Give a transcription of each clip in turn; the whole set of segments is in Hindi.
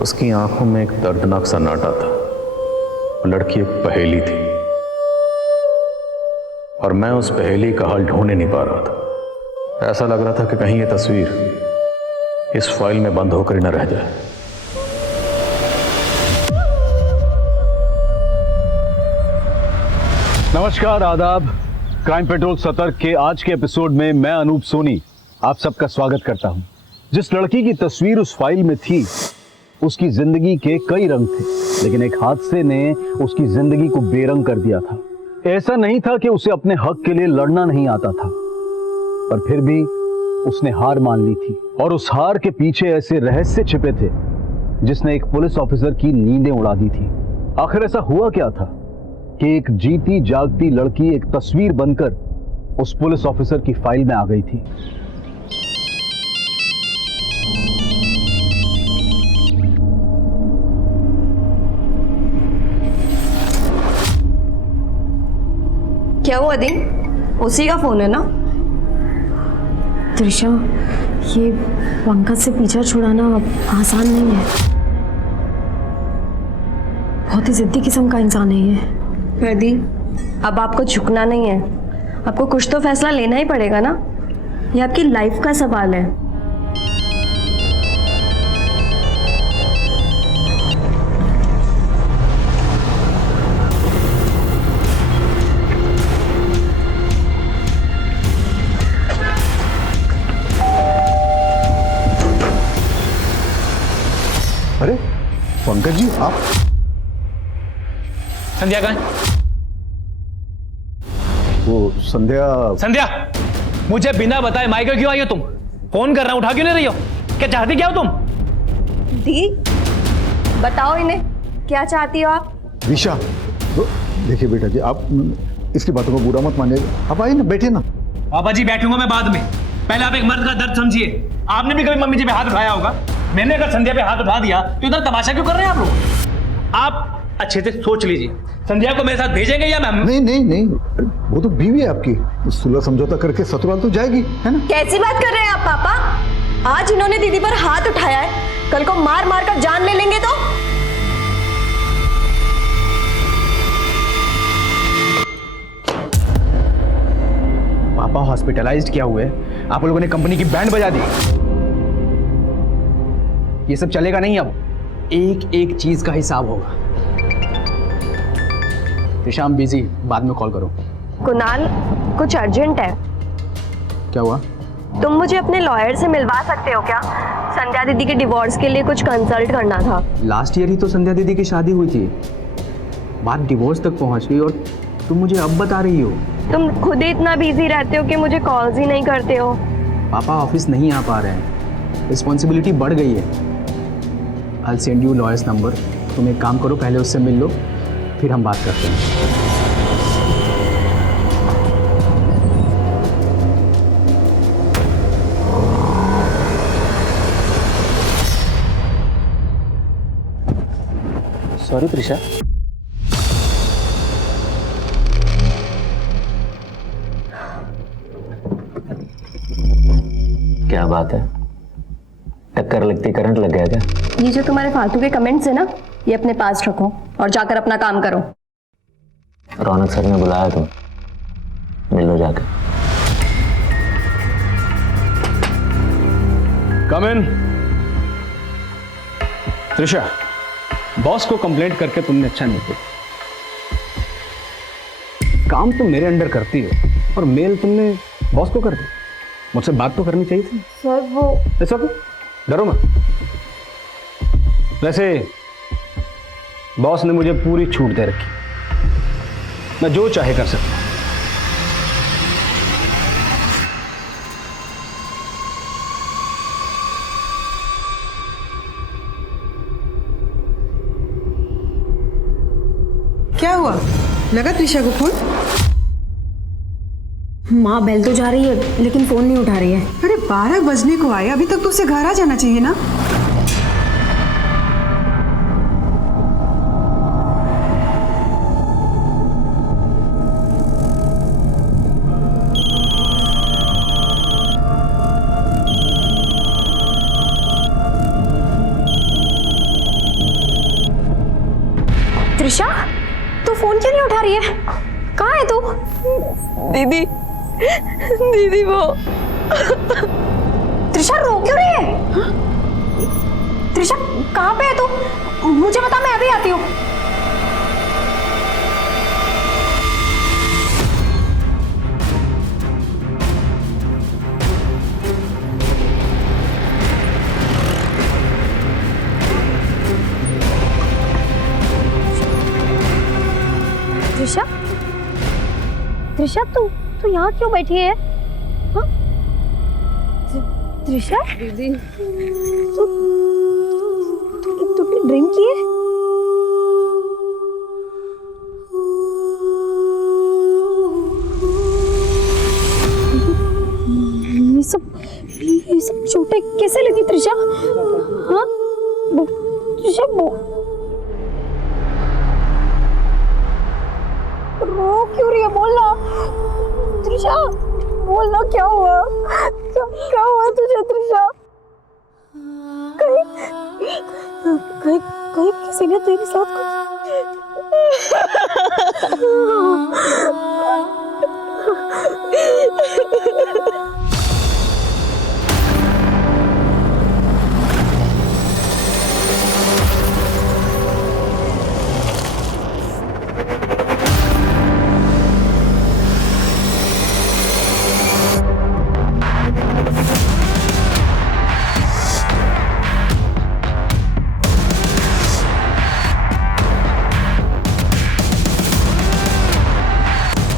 उसकी आंखों में एक दर्दनाक सन्नाटा था। वो लड़की एक पहेली थी और मैं उस पहेली का हल ढूंढ नहीं पा रहा था। ऐसा लग रहा था कि कहीं ये तस्वीर इस फाइल में बंद होकर ही न रह जाए। नमस्कार, आदाब। क्राइम पेट्रोल सतर्क के आज के एपिसोड में मैं अनूप सोनी आप सबका स्वागत करता हूं। जिस लड़की की तस्वीर उस फाइल में थी, उसकी जिंदगी के कई रंग थे, लेकिन एक हादसे ने उसकी जिंदगी को बेरंग कर दिया था। ऐसा नहीं था कि उसे अपने हक के लिए लड़ना नहीं आता था, पर फिर भी उसने हार मान ली थी। और उस हार के पीछे ऐसे रहस्य छिपे थे जिसने एक पुलिस ऑफिसर की नींदें उड़ा दी थी। आखिर ऐसा हुआ क्या था कि एक जीती जागती लड़की एक तस्वीर बनकर उस पुलिस ऑफिसर की फाइल में आ गई थी। क्या हुआ दी? उसी का फोन है ना? त्रिशा, ये पंकज से पीछा छुड़ाना आसान नहीं है। बहुत ही जिद्दी किस्म का इंसान है ये। प्रदी, अब आपको झुकना नहीं है। आपको कुछ तो फैसला लेना ही पड़ेगा ना। ये आपकी लाइफ का सवाल है। अरे पंकज जी, आप? संध्या कहाँ है? वो संध्या संध्या, मुझे बिना बताए मायके क्यों आई हो तुम? फोन कर रहा हूं, उठा क्यों नहीं रही हो? क्या चाहती क्या हो तुम? दी, बताओ इन्हें, क्या चाहती हो आप? दिशा, देखिए बेटा जी, आप इसकी बातों को बुरा मत मानिए। आप आइए ना, बैठिए ना। पापा जी, बैठूंगा मैं बाद में। पहले आप एक मर्द का दर्द समझिए। आपने भी कभी मम्मी जी पे हाथ उठाया होगा। मैंने अगर संध्या पे हाथ उठा दिया तो इधर तमाशा क्यों कर रहे हैं आप लोग? आप अच्छे से सोच लीजिए, संध्या को मेरे साथ भेजेंगे या मैम? नहीं नहीं नहीं, वो तो बीवी है आपकी। सुलह समझौता करके ससुराल तो जाएगी, है ना? कैसी बात कर रहे हैं आप पापा? आज इन्होंने दीदी पर हाथ उठाया है, कल को मार मार कर जान ले लेंगे तो? पापा हॉस्पिटलाइज्ड क्या हुए? आप लोगों ने कंपनी की बैंड बजा दी। ये सब चलेगा नहीं। अब एक एक चीज का हिसाब होगा। शाम बिजी, बाद में कॉल करो। कुणाल, कुछ अर्जेंट है। क्या हुआ? तुम मुझे अपने लॉयर से मिलवा सकते हो क्या? संध्या दीदी के डिवोर्स के लिए कुछ कंसल्ट करना था। लास्ट ईयर ही तो संध्या दीदी की शादी हुई थी, बात डिवोर्स तक पहुंच गई और तुम मुझे अब बता रही हो? तुम खुद ही इतना बिजी रहते हो कि मुझे कॉल्स ही नहीं करते हो। पापा ऑफिस नहीं आ पा रहे हैं, रिस्पॉन्सिबिलिटी बढ़ गई है। I'll send you lawyer's number। तुम एक काम करो, पहले उससे मिल लो, फिर हम बात करते हैं। सॉरी त्रिशा। क्या बात है? टक्कर लगती करंट लग गया क्या? ये जो तुम्हारे फालतू के कमेंट्स है ना, ये अपने पास रखो और जाकर अपना काम करो। रौनक सर ने बुलाया, तुम मिल लो जाकर। कम इन। त्रिशा, बॉस को कंप्लेंट करके तुमने अच्छा नहीं किया। काम तुम मेरे अंडर करती हो और मेल तुमने बॉस को कर दी। मुझसे बात तो करनी चाहिए थी। सर वो ऐसा क्यों? डरो मत। वैसे बॉस ने मुझे पूरी छूट दे रखी, मैं जो चाहे कर सकता हूं। क्या हुआ? लगा त्रिशा को फोन? माँ बेल तो जा रही है लेकिन फोन नहीं उठा रही है। अरे 12 बजने को आए, अभी तक तो उसे घर आ जाना चाहिए ना। दीदी, दीदी वो। त्रिशा रो क्यों रही है? हाँ? त्रिशा कहाँ पे है तू? मुझे बता, मैं अभी आती हूँ। त्रिशा, त्रिशा तू यहाँ क्यों बैठी है? हाँ? त्रिशा दीदी, तूने ड्रिंक की है? ये सब चोटें कैसे लगी त्रिशा? हाँ त्रिशा रो क्यों रही है? बोलना त्रिशा, बोलना क्या हुआ? क्या हुआ तुझे त्रिशा? कहीं कहीं कहीं किसी ने तेरे साथ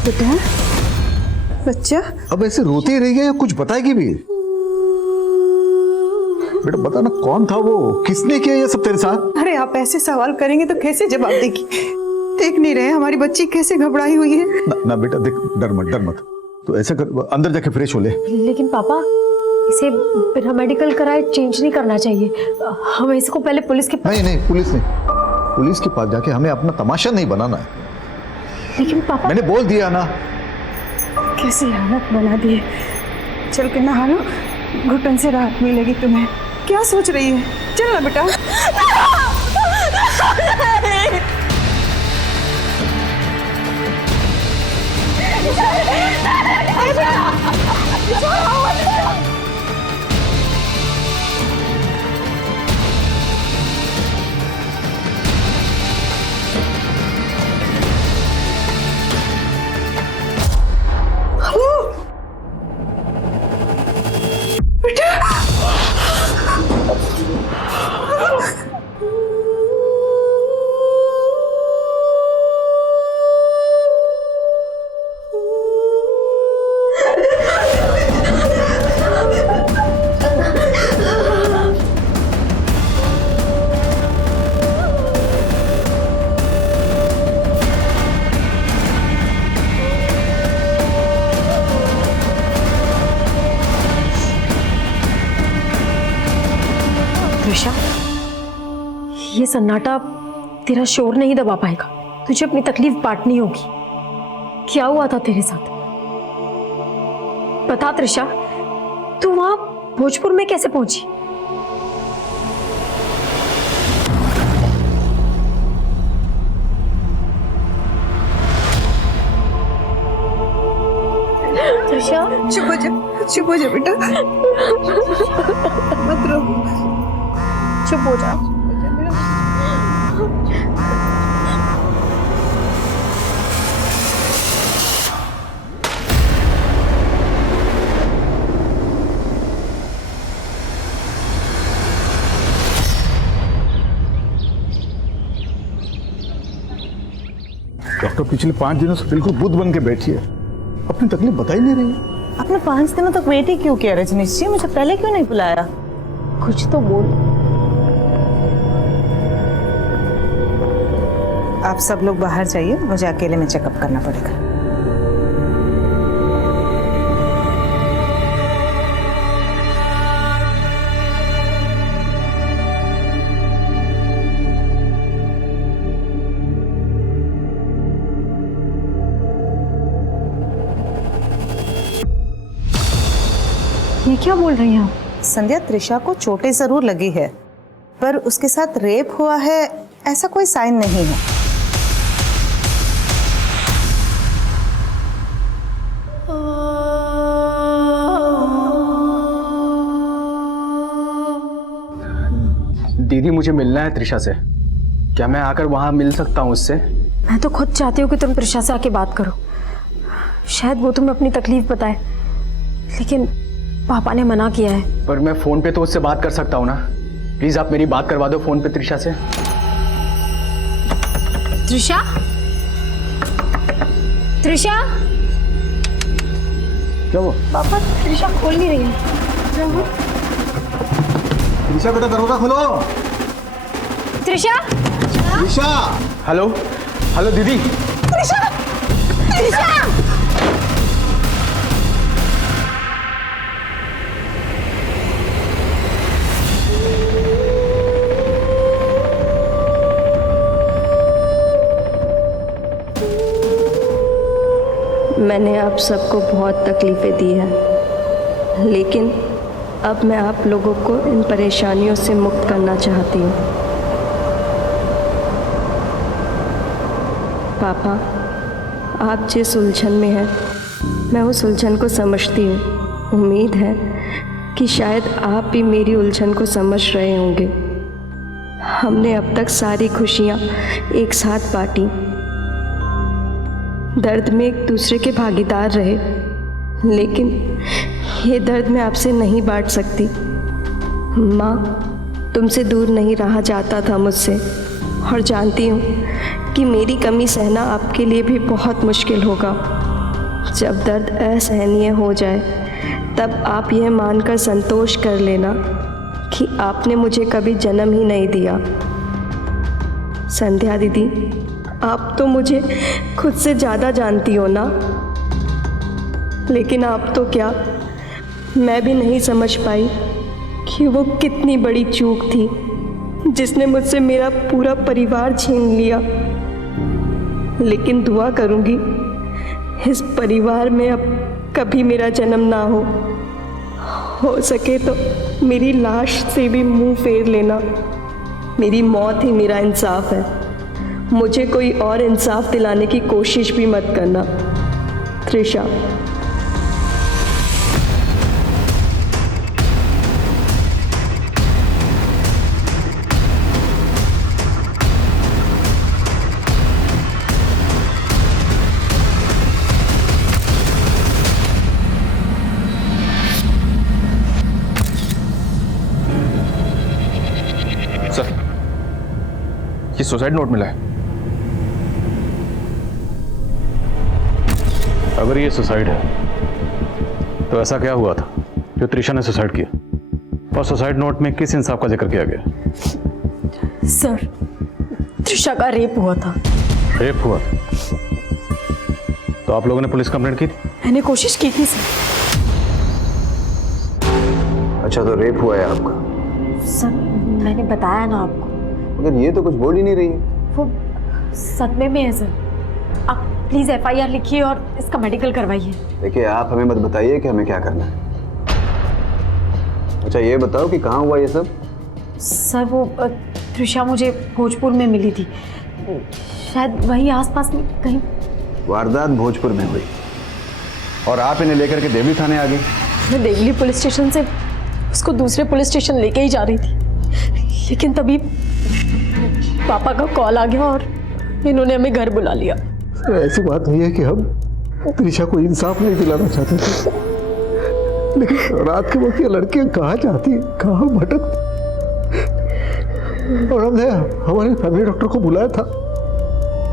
बेटा, बच्चा अब ऐसे रोती ही रह गया या कुछ बताएगी भी? बेटा बता ना, कौन था वो, किसने किया ये सब तेरे साथ? अरे आप ऐसे सवाल करेंगे तो कैसे जवाब देगी? देख नहीं रहे हमारी बच्ची कैसे घबराई हुई है? ना बेटा देख, डर मत। तो ऐसा कर, अंदर जाके फ्रेश हो ले। लेकिन पापा, इसे बिना मेडिकल कराए चेंज नहीं करना चाहिए। हमें इसको पहले पुलिस के नहीं, पुलिस के पास जाके हमें अपना तमाशा नहीं बनाना है। लेकिन पापा, मैंने बोल दिया ना। कैसी हालत बना दी है। चल के नहा लो, घुटन से राहत मिलेगी तुम्हें। क्या सोच रही है? चल ना बेटा। त्रिशा, ये सन्नाटा तेरा शोर नहीं दबा पाएगा। तुझे अपनी तकलीफ बांटनी होगी। क्या हुआ था तेरे साथ? बता त्रिशा, तू वहां भोजपुर में कैसे पहुंची? त्रिशा, चुप हो जा बेटा, मत रो, चुप हो जा। डॉक्टर पिछले 5 दिनों से बिल्कुल बुद्ध बन के बैठी है, अपनी तकलीफ बता ही नहीं रही है। आपने 5 दिनों तक वेट ही क्यों किया रजनीश जी? मुझे पहले क्यों नहीं बुलाया? कुछ तो बोल। आप सब लोग बाहर जाइए, मुझे अकेले में चेकअप करना पड़ेगा। ये क्या बोल रही हैं आप? संध्या, त्रिशा को चोटें जरूर लगी है, पर उसके साथ रेप हुआ है ऐसा कोई साइन नहीं है। दीदी मुझे मिलना है त्रिशा से। क्या मैं आकर वहां मिल सकता हूँ उससे? मैं तो खुद चाहती हूँ कि तुम त्रिशा से आके बात करो, शायद वो तुम्हें अपनी तकलीफ बताए, लेकिन पापा ने मना किया है। पर मैं फोन पे तो उससे बात कर सकता हूँ ना। प्लीज आप मेरी बात करवा दो फोन पे त्रिशा से। त्रिशा, त्रिशा, क्या हुआ? पापा त्रिशा खोल नहीं रही है। त्रिशा बेटा दरवाजा खोलो। त्रिशा, त्रिशा, हेलो हेलो दीदी। त्रिशा, त्रिशा। मैंने आप सबको बहुत तकलीफ़ें दी हैं, लेकिन अब मैं आप लोगों को इन परेशानियों से मुक्त करना चाहती हूँ। पापा, आप जिस उलझन में हैं, मैं उस उलझन को समझती हूँ। उम्मीद है कि शायद आप भी मेरी उलझन को समझ रहे होंगे। हमने अब तक सारी खुशियाँ एक साथ बांटी, दर्द में एक दूसरे के भागीदार रहे, लेकिन ये दर्द मैं आपसे नहीं बांट सकती। माँ, तुमसे दूर नहीं रहा जाता था मुझसे, और जानती हूँ कि मेरी कमी सहना आपके लिए भी बहुत मुश्किल होगा। जब दर्द असहनीय हो जाए, तब आप यह मानकर संतोष कर लेना कि आपने मुझे कभी जन्म ही नहीं दिया। संध्या दीदी, आप तो मुझे खुद से ज़्यादा जानती हो ना, लेकिन आप तो क्या, मैं भी नहीं समझ पाई कि वो कितनी बड़ी चूक थी जिसने मुझसे मेरा पूरा परिवार छीन लिया। लेकिन दुआ करूँगी इस परिवार में अब कभी मेरा जन्म ना हो सके तो मेरी लाश से भी मुंह फेर लेना। मेरी मौत ही मेरा इंसाफ है, मुझे कोई और इंसाफ दिलाने की कोशिश भी मत करना। त्रिशा। सर, ये सुसाइड नोट मिला है। अगर ये सुसाइड है तो ऐसा क्या हुआ था जो त्रिशा ने सुसाइड किया, और सुसाइड नोट में किस इंसाफ का जिक्र किया गया? सर, त्रिशा का रेप हुआ था। रेप हुआ? तो आप लोगों ने पुलिस कंप्लेंट की थी? मैंने कोशिश की थी सर। अच्छा, तो रेप हुआ है आपका? सर, मैंने बताया ना आपको। मगर ये तो कुछ बोल ही नहीं रही। वो सदमे में है सर। आप प्लीज FIR लिखिए और इसका मेडिकल करवाइए। देखिए, आप हमें मत बताइए कि हमें क्या करना है। अच्छा, ये बताओ कि कहाँ हुआ ये सब? सर, वो त्रिशा मुझे भोजपुर में मिली थी, शायद वहीं आसपास में कहीं। वारदात भोजपुर में हुई और आप इन्हें लेकर के देवली थाने आ गई? मैं देवली पुलिस स्टेशन से उसको दूसरे पुलिस स्टेशन लेके ही जा रही थी, लेकिन तभी पापा का कॉल आ गया और इन्होंने हमें घर बुला लिया। ऐसी बात नहीं है कि हम त्रिशा को इंसाफ नहीं दिलाना चाहते थे, लेकिन रात के वक्त ये लड़कियां कहाँ जाती, कहाँ भटकती, और हमने हमारे फैमिली डॉक्टर को बुलाया था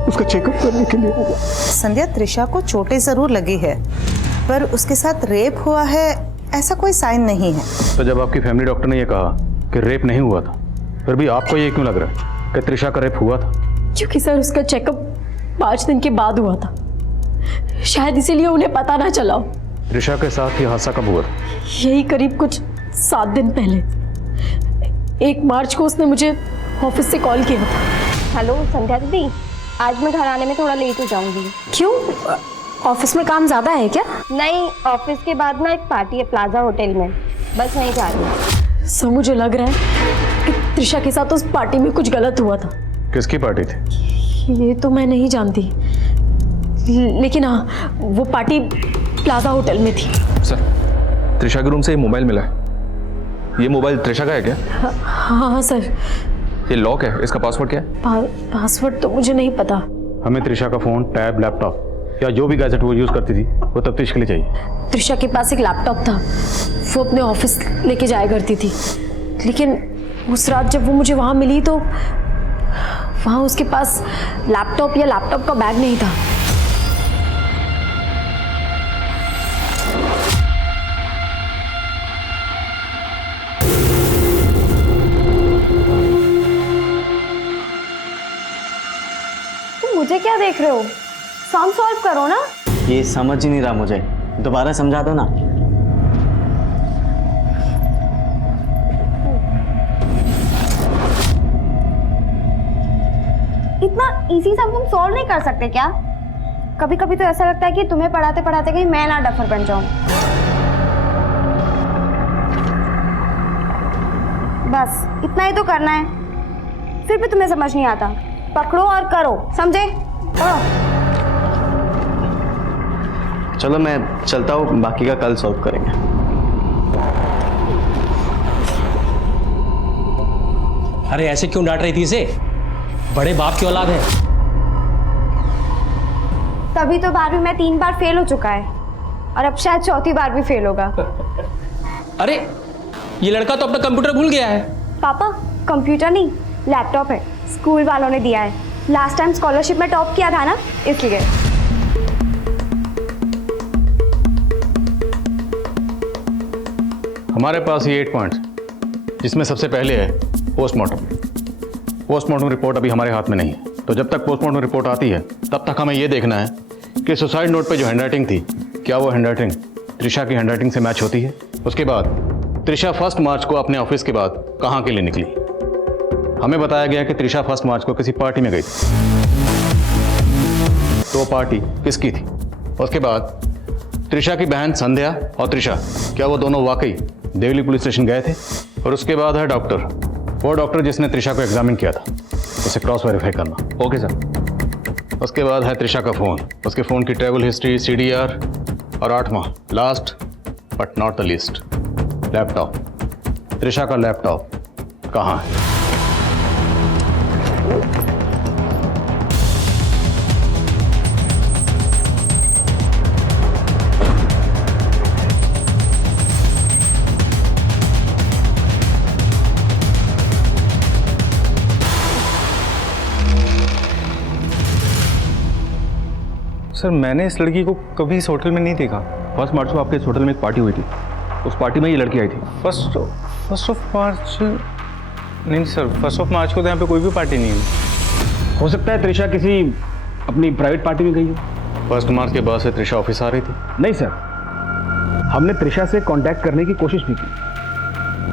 उसका चेकअप करने के लिए। संध्या, त्रिशा को चोटें जरूर लगी है, पर उसके साथ रेप हुआ है ऐसा कोई साइन नहीं है। तो जब आपकी फैमिली डॉक्टर ने यह कहा कि रेप नहीं हुआ था, फिर भी आपको ये क्यों लग रहा है कि त्रिशा का रेप हुआ था? क्योंकि सर, उसका चेकअप 5 दिन के बाद हुआ था, शायद इसीलिए उन्हें पता ना चला हो। त्रिशा के साथ ये हादसा कब हुआ था? यही करीब कुछ 7 दिन पहले। 1 मार्च को उसने मुझे ऑफिस से कॉल किया था। हेलो संध्या दीदी, आज मैं घर आने में थोड़ा लेट हो जाऊंगी। क्यों, ऑफिस में काम ज़्यादा है क्या? नहीं, ऑफिस के बाद ना एक पार्टी है प्लाजा होटल में, बस नहीं जा रही। सर, मुझे लग रहा है कि त्रिशा के साथ उस पार्टी में कुछ गलत हुआ था। किसकी पार्टी थी? ये तो मैं नहीं जानती, लेकिन हाँ, वो पार्टी प्लाजा होटल में थी। सर, त्रिशा के रूम से ये मोबाइल मिला है। ये मोबाइल त्रिशा का है क्या? हाँ सर। ये लॉक है, इसका पासवर्ड क्या है? पासवर्ड तो मुझे नहीं पता। हमें त्रिशा का फ़ोन, टैब, लैपटॉप या जो भी गैजेट वो यूज़ करती थी वो तफ्तीश के लिए चाहिए। त्रिशा के पास एक लैपटॉप था, वो अपने ऑफिस लेके जाया करती थी, लेकिन उस रात जब वो मुझे वहाँ मिली तो वहाँ उसके पास लैपटॉप या लैपटॉप का बैग नहीं था। मुझे क्या देख रहे हो? सम सॉल्व करो ना। ये समझ ही नहीं रहा मुझे, दोबारा समझा दो ना। इतना इजी सम तुम सॉल्व नहीं कर सकते क्या? कभी कभी तो ऐसा लगता है कि तुम्हें पढ़ाते पढ़ाते कहीं मैं ना डफर बन जाऊं। बस इतना ही तो करना है, फिर भी तुम्हें समझ नहीं आता। पकड़ो और करो, समझे? पढ़ो। चलो मैं चलता हूँ, बाकी का कल सॉल्व करेंगे। अरे ऐसे क्यों डांट रही थी इसे? बड़े बाप की औलाद है। तभी तो 12वीं में 3 बार फेल हो चुका है और अब शायद 4थी बार भी फेल होगा। अरे ये लड़का तो अपना कंप्यूटर भूल गया है। पापा कंप्यूटर नहीं, लैपटॉप है, स्कूल वालों ने दिया है। लास्ट टाइम स्कॉलरशिप में टॉप किया था ना, इसलिए। हमारे पास ये 8 पॉइंट्स, जिसमें सबसे पहले है पोस्टमार्टम। पोस्टमार्टम रिपोर्ट अभी हमारे हाथ में नहीं है, तो जब तक पोस्टमार्टम रिपोर्ट आती है तब तक हमें ये देखना है कि सुसाइड नोट पे जो हैंडराइटिंग थी, क्या वो हैंडराइटिंग त्रिशा की हैंडराइटिंग से मैच होती है। उसके बाद त्रिशा 1 मार्च को अपने ऑफिस के बाद कहाँ के लिए निकली। हमें बताया गया कि त्रिशा 1 मार्च को किसी पार्टी में गई थी, तो पार्टी किसकी थी। उसके बाद त्रिशा की बहन संध्या और त्रिशा, क्या वो दोनों वाकई देवली पुलिस स्टेशन गए थे। और उसके बाद है डॉक्टर, वो डॉक्टर जिसने त्रिशा को एग्जामिन किया था, उसे क्रॉस वेरीफाई करना। Okay sir. उसके बाद है त्रिशा का फ़ोन, उसके फ़ोन की ट्रैवल हिस्ट्री, CDR, और 8वां last but not the least, laptop. Trisha का लैपटॉप कहाँ है? सर मैंने इस लड़की को कभी इस होटल में नहीं देखा। 1 मार्च को आपके इस होटल में एक पार्टी हुई थी, उस पार्टी में ये लड़की आई थी। फर्स्ट ऑफ मार्च नहीं सर, 1 मार्च को तो यहाँ पे कोई भी पार्टी नहीं हुई। हो सकता है त्रिशा किसी अपनी प्राइवेट पार्टी में गई हो। 1 मार्च के बाद से त्रिशा ऑफिस आ रही थी? नहीं सर, हमने त्रिशा से कांटेक्ट करने की कोशिश भी की,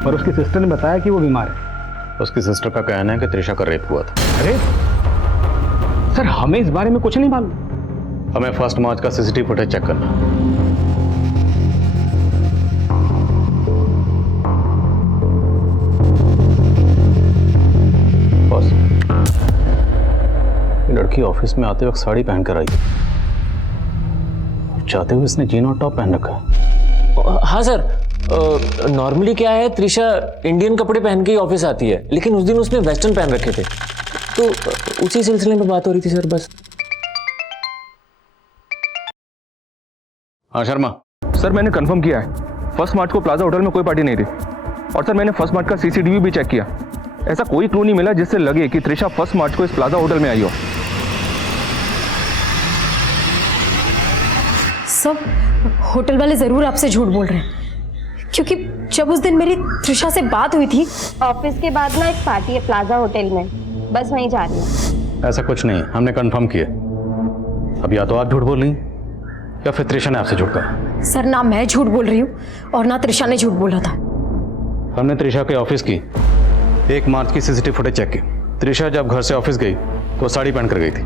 पर उसकी सिस्टर ने बताया कि वो बीमार है। उसकी सिस्टर का कहना है कि त्रिशा का रेप हुआ था। अरे सर, हमें इस बारे में कुछ नहीं मालूम। हमें 1 मार्च का CCTV फुटेज चेक करना। बॉस, ये लड़की ऑफिस में आते वक्त साड़ी पहनकर आई, चाहते हुए इसने जीन और टॉप पहन रखा है। हाँ सर, नॉर्मली क्या है, त्रिशा इंडियन कपड़े पहन के ही ऑफिस आती है, लेकिन उस दिन उसने वेस्टर्न पहन रखे थे, तो उसी सिलसिले में बात हो रही थी सर, बस। हाँ शर्मा। सर मैंने कंफर्म किया है, 1 मार्च को प्लाजा होटल में कोई पार्टी नहीं थी। और सर मैंने 1 मार्च का CCTV भी चेक किया, ऐसा कोई क्लू नहीं मिला जिससे लगे कि त्रिशा 1 मार्च को इस प्लाजा होटल में आई हो। सब होटल वाले जरूर आपसे झूठ बोल रहे हैं, क्योंकि जब उस दिन मेरी त्रिशा से बात हुई थी। ऑफिस के बाद ना एक पार्टी है प्लाजा होटल में, बस वहीं जा रही हूँ। ऐसा कुछ नहीं, हमने कंफर्म किया। अब या तो आप झूठ बोल रही या फिर त्रिशा ने आपसे झूठ कहा। सर, ना मैं झूठ बोल रही हूँ और ना त्रिशा ने झूठ बोला था। हमने त्रिशा के ऑफिस की 1 मार्च की CCTV फुटेज चेक की। त्रिशा जब घर से ऑफिस गई तो साड़ी पहन कर गई थी,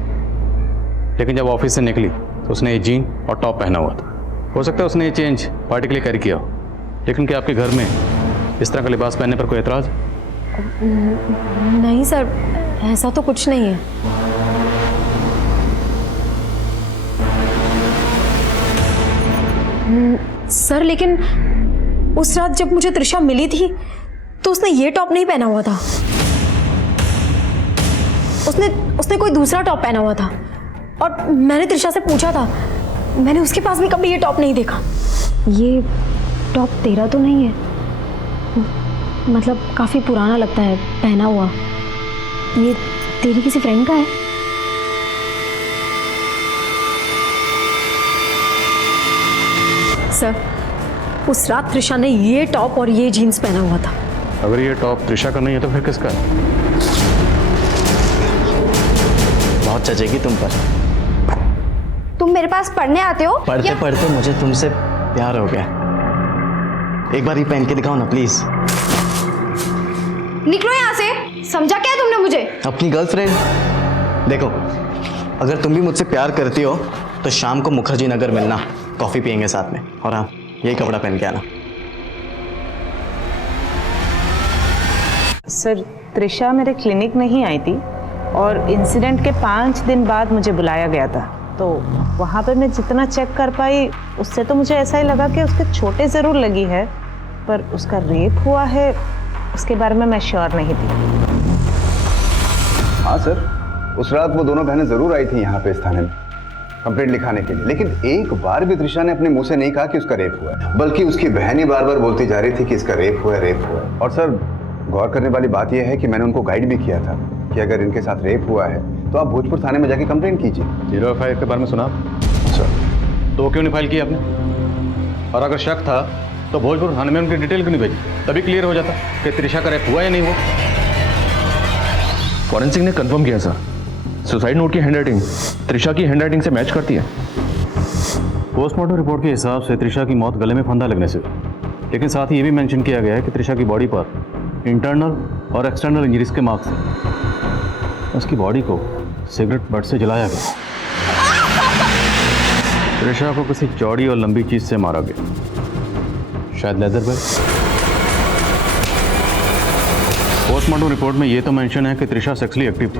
लेकिन जब ऑफिस से निकली तो उसने ये जीन और टॉप पहना हुआ था। हो सकता है उसने ये चेंज पार्टी के लिए कैरी किया हो, लेकिन क्या आपके घर में इस तरह का लिबास पहनने पर कोई एतराज? नहीं सर, ऐसा तो कुछ नहीं है। सर, लेकिन उस रात जब मुझे त्रिशा मिली थी तो उसने ये टॉप नहीं पहना हुआ था। उसने कोई दूसरा टॉप पहना हुआ था और मैंने त्रिशा से पूछा था, मैंने उसके पास भी कभी ये टॉप नहीं देखा। ये टॉप तेरा तो नहीं है? मतलब काफ़ी पुराना लगता है पहना हुआ। ये तेरी किसी फ्रेंड का है? सर, उस रात त्रिशा ने ये टॉप और ये जीन्स पहना हुआ था। अगर ये टॉप त्रिशा का नहीं है तो फिर किसका है? बहुत चचेगी तुम पर। तुम मेरे पास पढ़ने आते हो? पढ़ते पढ़ते मुझे तुमसे प्यार हो गया। एक बार ये पहन के दिखाओ ना प्लीज। निकलो यहाँ से। समझा क्या तुमने मुझे? अपनी गर्लफ्रेंड। देखो, अगर तुम भी मुझसे प्यार करती हो तो शाम को मुखर्जी नगर मिलना, कॉफी पियेंगे साथ में। और हाँ, यही कपड़ा पहन के आना। सर, त्रिशा मेरे क्लिनिक में ही आई थी और इंसिडेंट के 5 दिन बाद मुझे बुलाया गया था। तो वहाँ पे मैं जितना चेक कर पाई उससे तो मुझे ऐसा ही लगा कि उसके छोटे ज़रूर लगी है, पर उसका रेप हुआ है उसके बारे में मैं श्योर नहीं थी। हाँ सर, उस रात वो दोनों बहनें जरूर आई थी यहाँ पे इस थाने में कंप्लेंट लिखाने के लिए, लेकिन एक बार भी त्रिशा ने अपने मुंह से नहीं कहा कि उसका रेप हुआ है, बल्कि उसकी बहन ही बार बार बोलती जा रही थी कि इसका रेप हुआ है, रेप हुआ है। और सर, गौर करने वाली बात यह है कि मैंने उनको गाइड भी किया था कि अगर इनके साथ रेप हुआ है तो आप भोजपुर थाने में जाके कंप्लेंट कीजिए। 0F के बारे में सुना सर? तो क्यों नहीं फाइल किया आपने? और अगर शक था तो भोजपुर थाने में उनकी डिटेल क्यों नहीं भेजी? तभी क्लियर हो जाता कि त्रिशा का रेप हुआ या नहीं हुआ। फॉरेंसिक ने कंफर्म किया सर, सुसाइड नोट की हैंडराइटिंग त्रिशा की हैंडराइटिंग से मैच करती है। पोस्टमार्टम रिपोर्ट के हिसाब से त्रिशा की मौत गले में फंदा लगने से, लेकिन साथ ही ये भी मेंशन किया गया है कि त्रिशा की बॉडी पर इंटरनल और एक्सटर्नल इंजरीज के मार्क्स थे। उसकी बॉडी को सिगरेट बट से जलाया गया। त्रिशा को किसी चौड़ी और लंबी चीज से मारा गया, शायद लेदर बैग। पोस्टमार्टम रिपोर्ट में ये तो मेंशन है कि त्रिशा सेक्सुअली एक्टिव थी,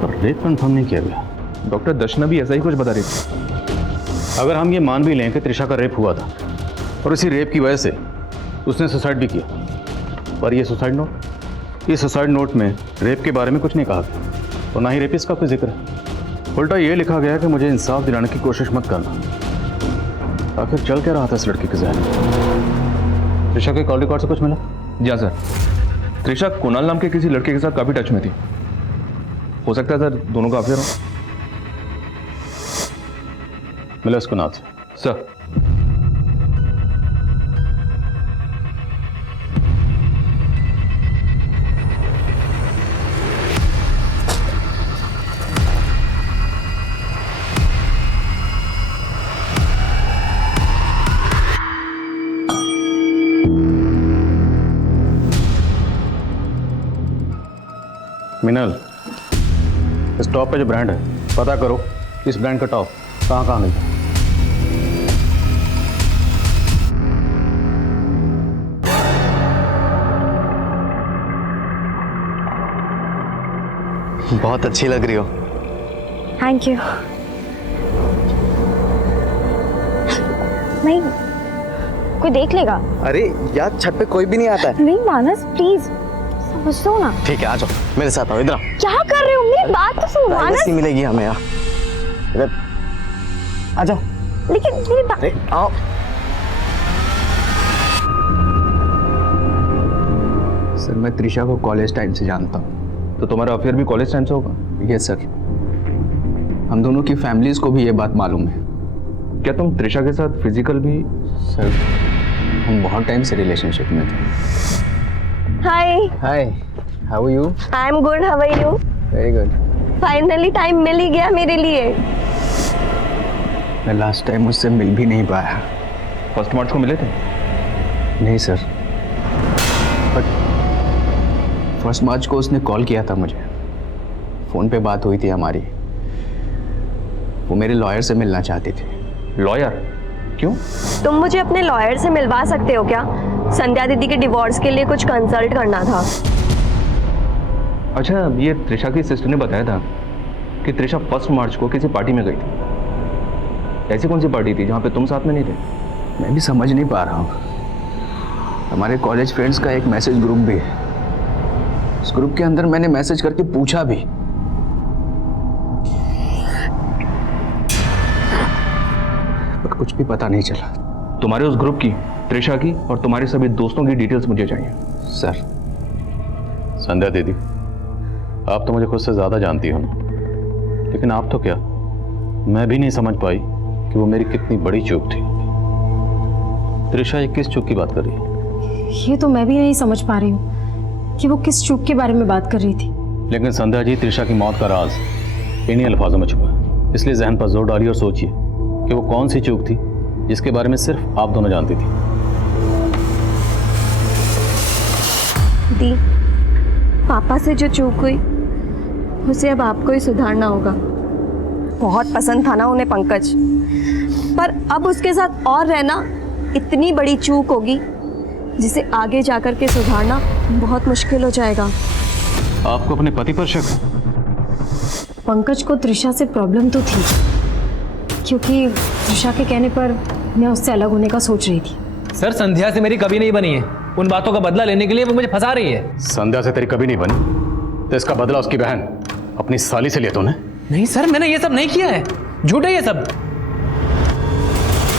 पर रेप कंफर्म नहीं किया गया। डॉक्टर दर्शना भी ऐसा ही कुछ बता रही थी। अगर हम ये मान भी लें कि त्रिशा का रेप हुआ था और इसी रेप की वजह से उसने सुसाइड भी किया, पर ये सुसाइड नोट में रेप के बारे में कुछ नहीं कहा गया और ना ही रेपिस्ट का कोई जिक्र है। उल्टा ये लिखा गया कि मुझे इंसाफ दिलाने की कोशिश मत करना। आखिर चल क्या रहा था इस लड़की के ज़हन में? त्रिशा के कॉल रिकॉर्ड से कुछ मिला? जी हाँ सर, त्रिशा कुणाल नाम के किसी लड़के के साथ काफी टच में थी। हो सकता है सर दोनों का अफेयर हो। मिला उसको नाथ सर। मिनल, इस टॉप पे जो ब्रांड है पता करो इस ब्रांड का टॉप कहाँ मिलता है। बहुत अच्छी लग रही हो। Thank you. नहीं, कोई देख लेगा। अरे यार, छत पे कोई भी नहीं आता है। नहीं मानस, प्लीज समझ लो ना। ठीक है, आ जाओ मेरे साथ, आओ इधर आओ। क्या कर रहे हो? मेरी बात तो सुनो मानस। प्राइवेसी मिलेगी हमें यार, इधर आ जाओ। लेकिन मेरी बात। अरे आओ। सर, मैं त्रिशा को कॉलेज टाइम से जानता हूँ। तो तुम्हारा अफेयर भी कॉलेज टाइम से होगा? यस सर, हम दोनों की फैमिलीज को भी ये बात मालूम है। क्या तुम त्रिशा के साथ फिजिकल भी? सर, हम बहुत टाइम से रिलेशनशिप में थे। Hi hi, how are you? I am good, how are you? Very good. Finally time मिल ही गया मेरे लिए। मैं लास्ट टाइम उससे मिल भी नहीं पाया। फर्स्ट मार्च को मिले थे? नहीं सर, बट फर्स्ट मार्च को उसने कॉल किया था मुझे, फ़ोन पे बात हुई थी हमारी। वो मेरे लॉयर से मिलना चाहती थी। लॉयर? क्यों? तुम मुझे अपने लॉयर से मिलवा सकते हो क्या? संध्या दीदी के डिवोर्स के लिए कुछ कंसल्ट करना था। अच्छा, ये त्रिशा की सिस्टर ने बताया था कि त्रिशा 1 मार्च को किसी पार्टी में गई थी। ऐसी कौन सी पार्टी थी जहाँ पे तुम साथ में नहीं थे? मैं भी समझ नहीं पा रहा हूँ। हमारे कॉलेज फ्रेंड्स का एक मैसेज ग्रुप भी है। उस ग्रुप के अंदर मैंने मैसेज करके पूछा भी, पर कुछ भी पता नहीं चला। तुम्हारे उस ग्रुप की, त्रिशा की और तुम्हारे सभी दोस्तों की डिटेल्स मुझे चाहिए। सर, संध्या दीदी, आप तो मुझे खुद से ज़्यादा जानती हो ना, लेकिन आप तो क्या, मैं भी नहीं समझ पाई कि वो मेरी कितनी बड़ी चूक थी। त्रिशा ये किस चूक की बात कर रही है? ये तो मैं भी नहीं समझ पा रही हूँ कि वो किस चूक के बारे में बात कर रही थी। लेकिन संध्या जी, त्रिशा की मौत का राज इन्हीं अल्फाजों में छुपा है। इसलिए जहन पर जोर डालिए और सोचिए कि वो कौन सी चूक थी जिसके बारे में सिर्फ आप दोनों जानती थी। दी, पापा से जो चूक हुई उसे अब आपको ही सुधारना होगा। बहुत पसंद था ना उन्हें पंकज, पर अब उसके साथ और रहना इतनी बड़ी चूक होगी जिसे आगे जाकर के सुधारना बहुत मुश्किल हो जाएगा। आपको अपने पति पर शक है? पंकज को त्रिशा से प्रॉब्लम तो थी, क्योंकि त्रिशा के कहने पर मैं उससे अलग होने का सोच रही थी। सर, संध्या से मेरी कभी नहीं बनी है। उन बातों का बदला लेने के लिए वो मुझे फंसा रही है। संध्या से तेरी कभी नहीं बनी, तो इसका बदला उसकी बहन अपनी साली से लिया तूने? नहीं सर, मैंने ये सब नहीं किया है, झूठ है ये सब।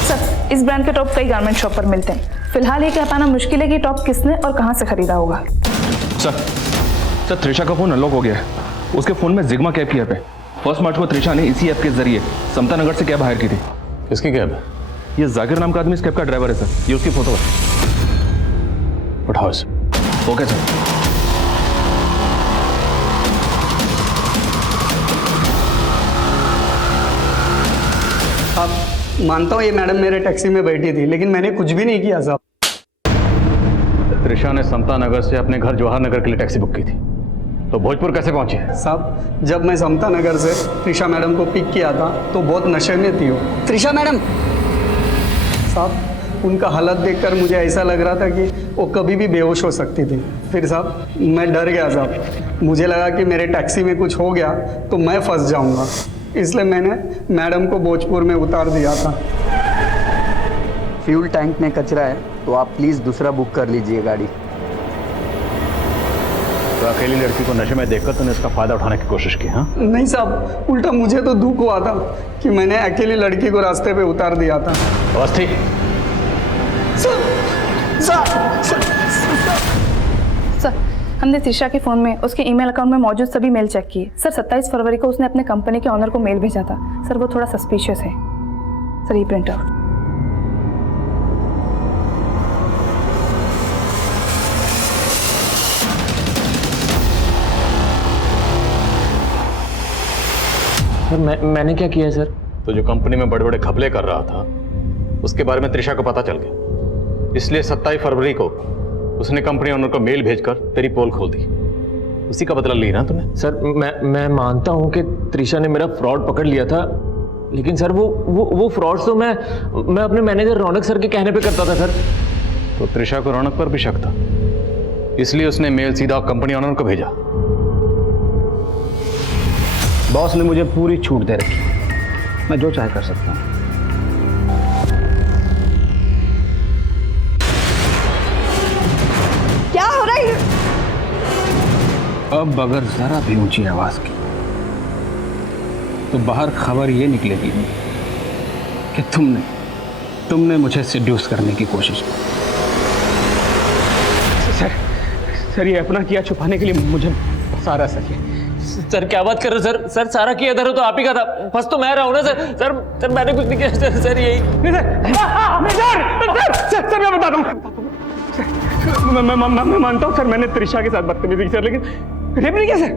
सर, इस ब्रांड के टॉप कई गारमेंट शॉप पर मिलते हैं। फिलहाल ये कह पाना मुश्किल है कि टॉप किसने और कहां से खरीदा होगा। सर, त्रिशा का फोन अनलॉक हो गया है। उसके फोन में जिग्मा कैब की ऐप है। 1 मार्च को त्रिशा ने इसी ऐप के जरिए समता नगर से कैब हायर की थी। किसकी कैब है? ये जाकिर नाम का आदमी इस कैब का ड्राइवर है सर। ये उसकी फोटो है। उठाओ इसे। Okay sir. अब मानता हूँ ये मैडम मेरे टैक्सी में बैठी थी, लेकिन मैंने कुछ भी नहीं किया साहब। त्रिशा ने समता नगर से अपने घर जवाहर नगर के लिए टैक्सी बुक की थी, तो भोजपुर कैसे पहुंची? साहब, जब मैं समता नगर से त्रिशा मैडम को पिक किया था तो बहुत नशे में थी वो। त्रिशा मैडम साहब, उनका हालत देखकर मुझे ऐसा लग रहा था कि वो कभी भी बेहोश हो सकती थी। फिर साहब मैं डर गया साहब, मुझे लगा कि मेरे टैक्सी में कुछ हो गया तो मैं फंस जाऊंगा, इसलिए मैंने मैडम को भोजपुर में उतार दिया था। फ्यूल टैंक में कचरा है, तो आप प्लीज़ दूसरा बुक कर लीजिए गाड़ी। तो अकेली लड़की को नशे में देखकर तूने इसका फायदा उठाने की कोशिश की? हाँ नहीं साहब, उल्टा मुझे तो दुख हुआ था कि मैंने अकेली लड़की को रास्ते पे उतार दिया था। अवस्थी, सर, हमने त्रिशा के फ़ोन में उसके ईमेल अकाउंट में मौजूद सभी मेल चेक किए। सर, 27 फरवरी को उसने अपने कंपनी के ऑनर को मेल भेजा था। सर, वो थोड़ा सस्पिशियस है। सर, ये प्रिंट आउट। सर, मैंने क्या किया सर? तो जो कंपनी में बड़े बड़े घपले कर रहा था उसके बारे में त्रिशा को पता चल गया, इसलिए 27 फरवरी को उसने कंपनी ओनर को मेल भेजकर तेरी पोल खोल दी। उसी का बदला ली ना तूने? सर, मैं मानता हूं कि त्रिशा ने मेरा फ्रॉड पकड़ लिया था, लेकिन सर वो फ्रॉड तो मैं अपने मैनेजर रौनक सर के कहने पे करता था सर। तो त्रिशा को रौनक पर भी शक था, इसलिए उसने मेल सीधा कंपनी ओनर को भेजा। बॉस ने मुझे पूरी छूट दे रखी, मैं जो चाहे कर सकता हूँ। क्या हो रहा है? अब अगर जरा भी ऊंची आवाज की तो बाहर खबर ये निकलेगी कि तुमने मुझे सिड्यूस करने की कोशिश की। सर, ये अपना किया छुपाने के लिए मुझे फंसा रहा सर, क्या बात कर रहे हो सर? सारा किया धरो तो आप ही का था, फंस तो मैं रहा हूं ना सर। मैंने कुछ नहीं किया सर यही। सर, मैं बता दूं, मैं मानता हूं सर, मैंने त्रिशा के साथ बदतमीजी की सर, लेकिन रेप नहीं किया सर।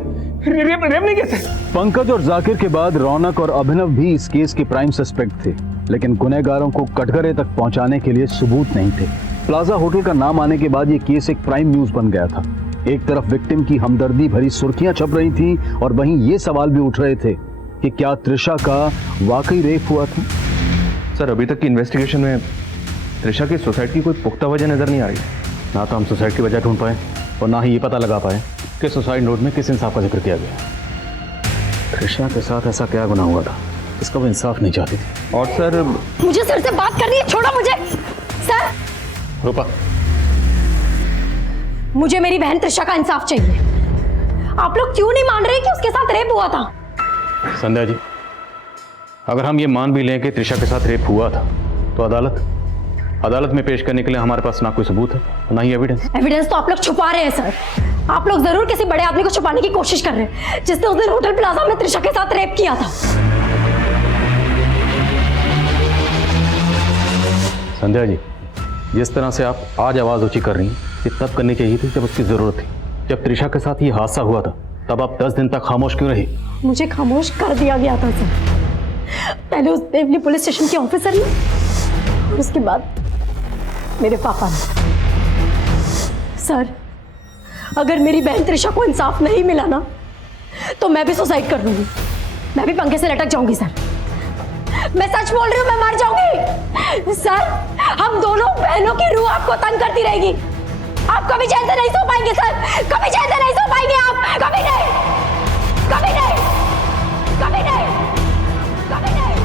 रेप नहीं किया सर। पंकज और जाकिर के बाद रौनक और अभिनव भी इस केस के प्राइम सस्पेक्ट थे, लेकिन गुनहगारों को कटघरे तक पहुंचाने के लिए सबूत नहीं थे। प्लाजा होटल का नाम आने के बाद ये केस एक प्राइम न्यूज बन गया था। एक तरफ विक्टिम की हमदर्दी भरी सुर्खियां छप रही थी और वहीं ये सवाल भी उठ रहे थे कि क्या त्रिशा का वाकई रेप हुआ था? सर, अभी तक की इन्वेस्टिगेशन में त्रिशा की सुसाइड की कोई पुख्ता वजह नजर नहीं आ रही। ना तो हम सुसाइड की वजह ढूंढ पाए और ना ही ये पता लगा पाए कि सुसाइड नोट में किस इंसाफ का जिक्र किया गया। त्रिशा के साथ ऐसा क्या गुनाह हुआ था, इसका वो इंसाफ नहीं चाहती थी। और सर, मुझे सर से बात करनी है, छोड़ो मुझे। सर, रूपा, मुझे मेरी बहन त्रिशा का इंसाफ चाहिए। आप लोग क्यों नहीं मान रहे कि उसके साथ रेप हुआ था? संध्या जी, अगर हम ये मान भी लें कि त्रिशा के साथ रेप हुआ था, तो अदालत में पेश करने के लिए हमारे पास ना कोई सबूत है, ना ही एविडेंस तो आप लोग छुपा रहे हैं सर। आप लोग जरूर किसी बड़े आदमी को छुपाने की कोशिश कर रहे हैं, जिसने उस दिन होटल प्लाजा में त्रिशा के साथ रेप किया था। संध्या जी, जिस तरह से आप आज आवाज ऊंची कर रही हैं, ये तब करनी चाहिए थी जब उसकी जरूरत थी। जब त्रिशा के साथ ये हादसा हुआ था, तब आप 10 दिन तक खामोश क्यों रही? मुझे खामोश कर दिया गया था सर, पहले उस देवली पुलिस स्टेशन के ऑफिसर ने, और उसके बाद मेरे पापा ने। सर, अगर मेरी बहन त्रिशा को इंसाफ नहीं मिला ना, तो मैं भी सुसाइड कर लूंगी। मैं भी पंखे से लटक जाऊंगी सर। मैं सच बोल रही हूँ, मैं मर जाऊंगी। सर, हम दोनों बहनों की रूह आपको तंग करती रहेगी। आप कभी चैन से नहीं सो पाएंगे सर, कभी चैन से नहीं सो पाएंगे आप, कभी नहीं, कभी नहीं, कभी नहीं, कभी नहीं, कभी नहीं।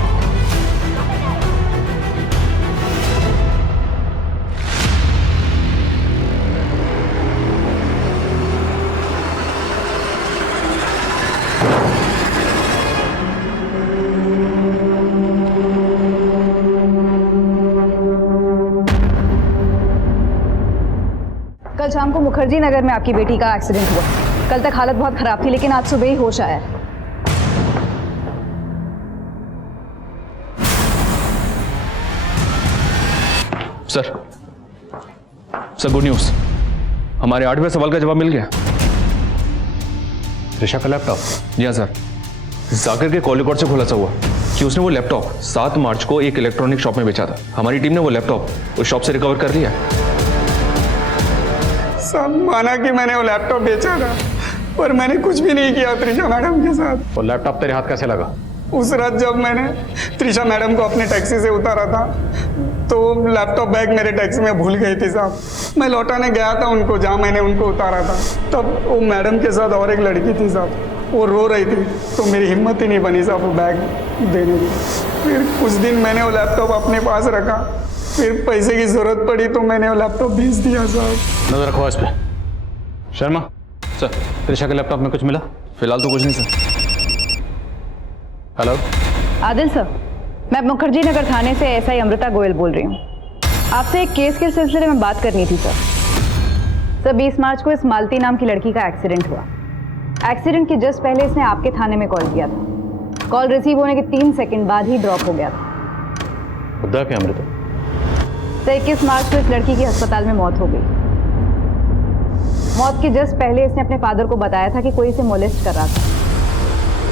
कल शाम को मुखर्जी नगर में आपकी बेटी का एक्सीडेंट हुआ। कल तक हालत बहुत खराब थी, लेकिन आज सुबह ही होश आया। सर गुड न्यूज़, हमारे 8वें सवाल का जवाब मिल गया। त्रिशा का लैपटॉप? जी हाँ सर, जाकिर के कॉल रिकॉर्ड से खुलासा हुआ कि उसने वो लैपटॉप 7 मार्च को एक इलेक्ट्रॉनिक शॉप में बेचा था। हमारी टीम ने वो लैपटॉप उस शॉप से रिकवर कर लिया। सब माना कि मैंने वो लैपटॉप बेचा था, पर मैंने कुछ भी नहीं किया त्रिशा मैडम के साथ। वो लैपटॉप तेरे हाथ कैसे लगा? उस रात जब मैंने त्रिशा मैडम को अपने टैक्सी से उतारा था, तो लैपटॉप बैग मेरे टैक्सी में भूल गई थी साहब। मैं लौटाने गया था उनको, जहाँ मैंने उनको उतारा था, तब वो मैडम के साथ और एक लड़की थी साहब, वो रो रही थी, तो मेरी हिम्मत ही नहीं बनी साहब वो बैग देने की। फिर कुछ दिन मैंने वो लैपटॉप अपने पास रखा, फिर पैसे की जरूरत पड़ी तो मैंने वो लैपटॉप बेच दिया साहब। नजर रखो इस पे। शर्मा सर, त्रिशा के लैपटॉप में कुछ मिला? फिलहाल तो कुछ नहीं सर। हेलो आदिल सर, मैं मुखर्जी नगर थाने से एसआई अमृता गोयल बोल रही हूँ। आपसे एक केस के सिलसिले में बात करनी थी सर। 20 मार्च को इस मालती नाम की लड़की का एक्सीडेंट हुआ। एक्सीडेंट के जस्ट पहले इसने आपके थाने में कॉल किया था। कॉल रिसीव होने के 3 सेकंड बाद ही ड्रॉप हो गया था। खुदा के अमृता। तो 21 मार्च को इस लड़की की अस्पताल में मौत हो गई। मौत के जस्ट पहले इसने अपने फादर को बताया था कि कोई इसे मोलेस्ट कर रहा था।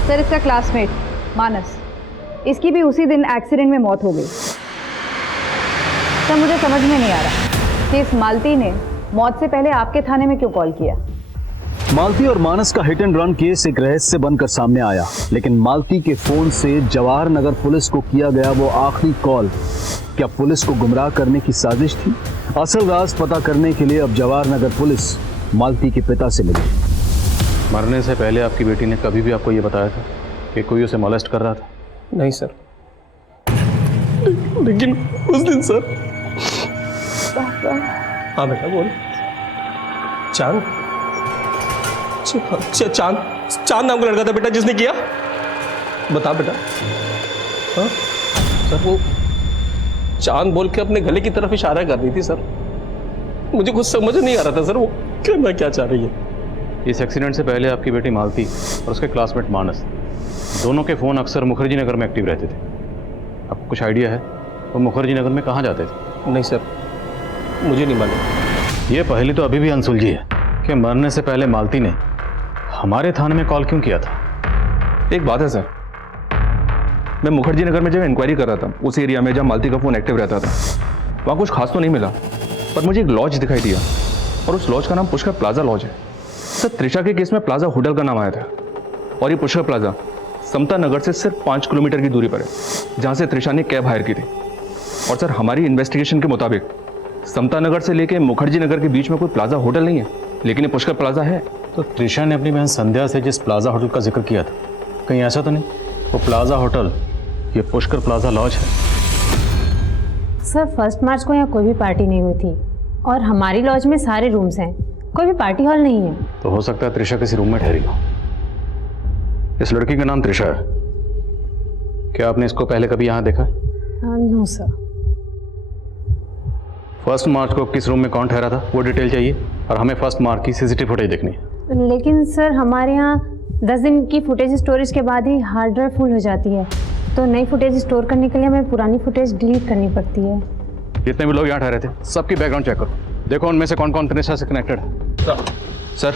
सर, इसका क्लासमेट मानस, इसकी भी उसी दिन एक्सीडेंट में मौत हो गई। सर, मुझे समझ में नहीं आ रहा कि इस मालती ने मौत से पहले आपके थाने में क्यों कॉल किया। मालती और मानस का हिट एंड रन केस एक रहस्य बनकर सामने आया, लेकिन मालती के फोन से जवाहर नगर पुलिस को किया गया वो आखिरी कॉल, क्या पुलिस को गुमराह करने की साजिश थी? असल राज पता करने के लिए अब जवाहर नगर पुलिस मालती के पिता से मिली। मरने से पहले आपकी बेटी ने कभी भी आपको ये बताया था कि कोई उसे मोलेस्ट कर रहा था? नहीं सर, लेकिन उस दिन सर। हाँ बेटा बोल। चांद चांद नाम का लड़का था बेटा जिसने किया। बता बेटा। हाँ सर, वो चांद बोल के अपने गले की तरफ इशारा कर रही थी सर। मुझे कुछ समझ नहीं आ रहा था सर वो करना क्या चाह रही है। इस एक्सीडेंट से पहले आपकी बेटी मालती और उसके क्लासमेट मानस, दोनों के फ़ोन अक्सर मुखर्जी नगर में एक्टिव रहते थे। आपको कुछ आइडिया है वो मुखर्जी नगर में कहाँ जाते थे? नहीं सर, मुझे नहीं मालूम। ये पहली तो अभी भी अनसुलझी है कि मरने से पहले मालती ने हमारे थाने में कॉल क्यों किया था। एक बात है सर, मैं मुखर्जी नगर में जब इंक्वायरी कर रहा था उस एरिया में जहाँ मालती का फ़ोन एक्टिव रहता था, वहाँ कुछ खास तो नहीं मिला, पर मुझे एक लॉज दिखाई दिया और उस लॉज का नाम पुष्कर प्लाजा लॉज है। सर, त्रिशा के केस में प्लाजा होटल का नाम आया था और ये पुष्कर प्लाजा समता नगर से सिर्फ 5 किलोमीटर की दूरी पर है, जहाँ से त्रिशा ने कैब हायर की थी। और सर, हमारी इन्वेस्टिगेशन के मुताबिक समता नगर से लेके मुखर्जी नगर के बीच में कोई प्लाजा होटल नहीं है, लेकिन ये पुष्कर प्लाजा है। तो त्रिशा ने अपनी बहन संध्या से जिस प्लाजा होटल का जिक्र किया था, कहीं ऐसा तो नहीं वो प्लाजा होटल ये पुष्कर प्लाजा लॉज है? सर, 1 मार्च को यहाँ कोई भी पार्टी नहीं हुई थी और हमारी लॉज में सारे रूम्स हैं। कोई भी पार्टी हॉल नहीं है। तो हो सकता है त्रिशा किसी रूम में ठहरी हो। इस लड़की का नाम त्रिशा है। क्या आपने इसको पहले कभी यहां देखा? No sir. 1 मार्च को किस रूम में कौन ठहरा था वो डिटेल चाहिए, और हमें 1 मार्च की सीसीटीवी फुटेज देखनी है। लेकिन सर हमारे यहाँ 10 दिन की फुटेज स्टोरेज के बाद ही हार्ड ड्राइव फुल हो जाती है, तो नई फुटेज स्टोर करने के लिए हमें पुरानी फुटेज डिलीट करनी पड़ती है। जितने भी लोग यहाँ ठहरे थे सबकी बैकग्राउंड चेक करो, देखो उनमें से कौन कौन त्रिशा से कनेक्टेड है। सर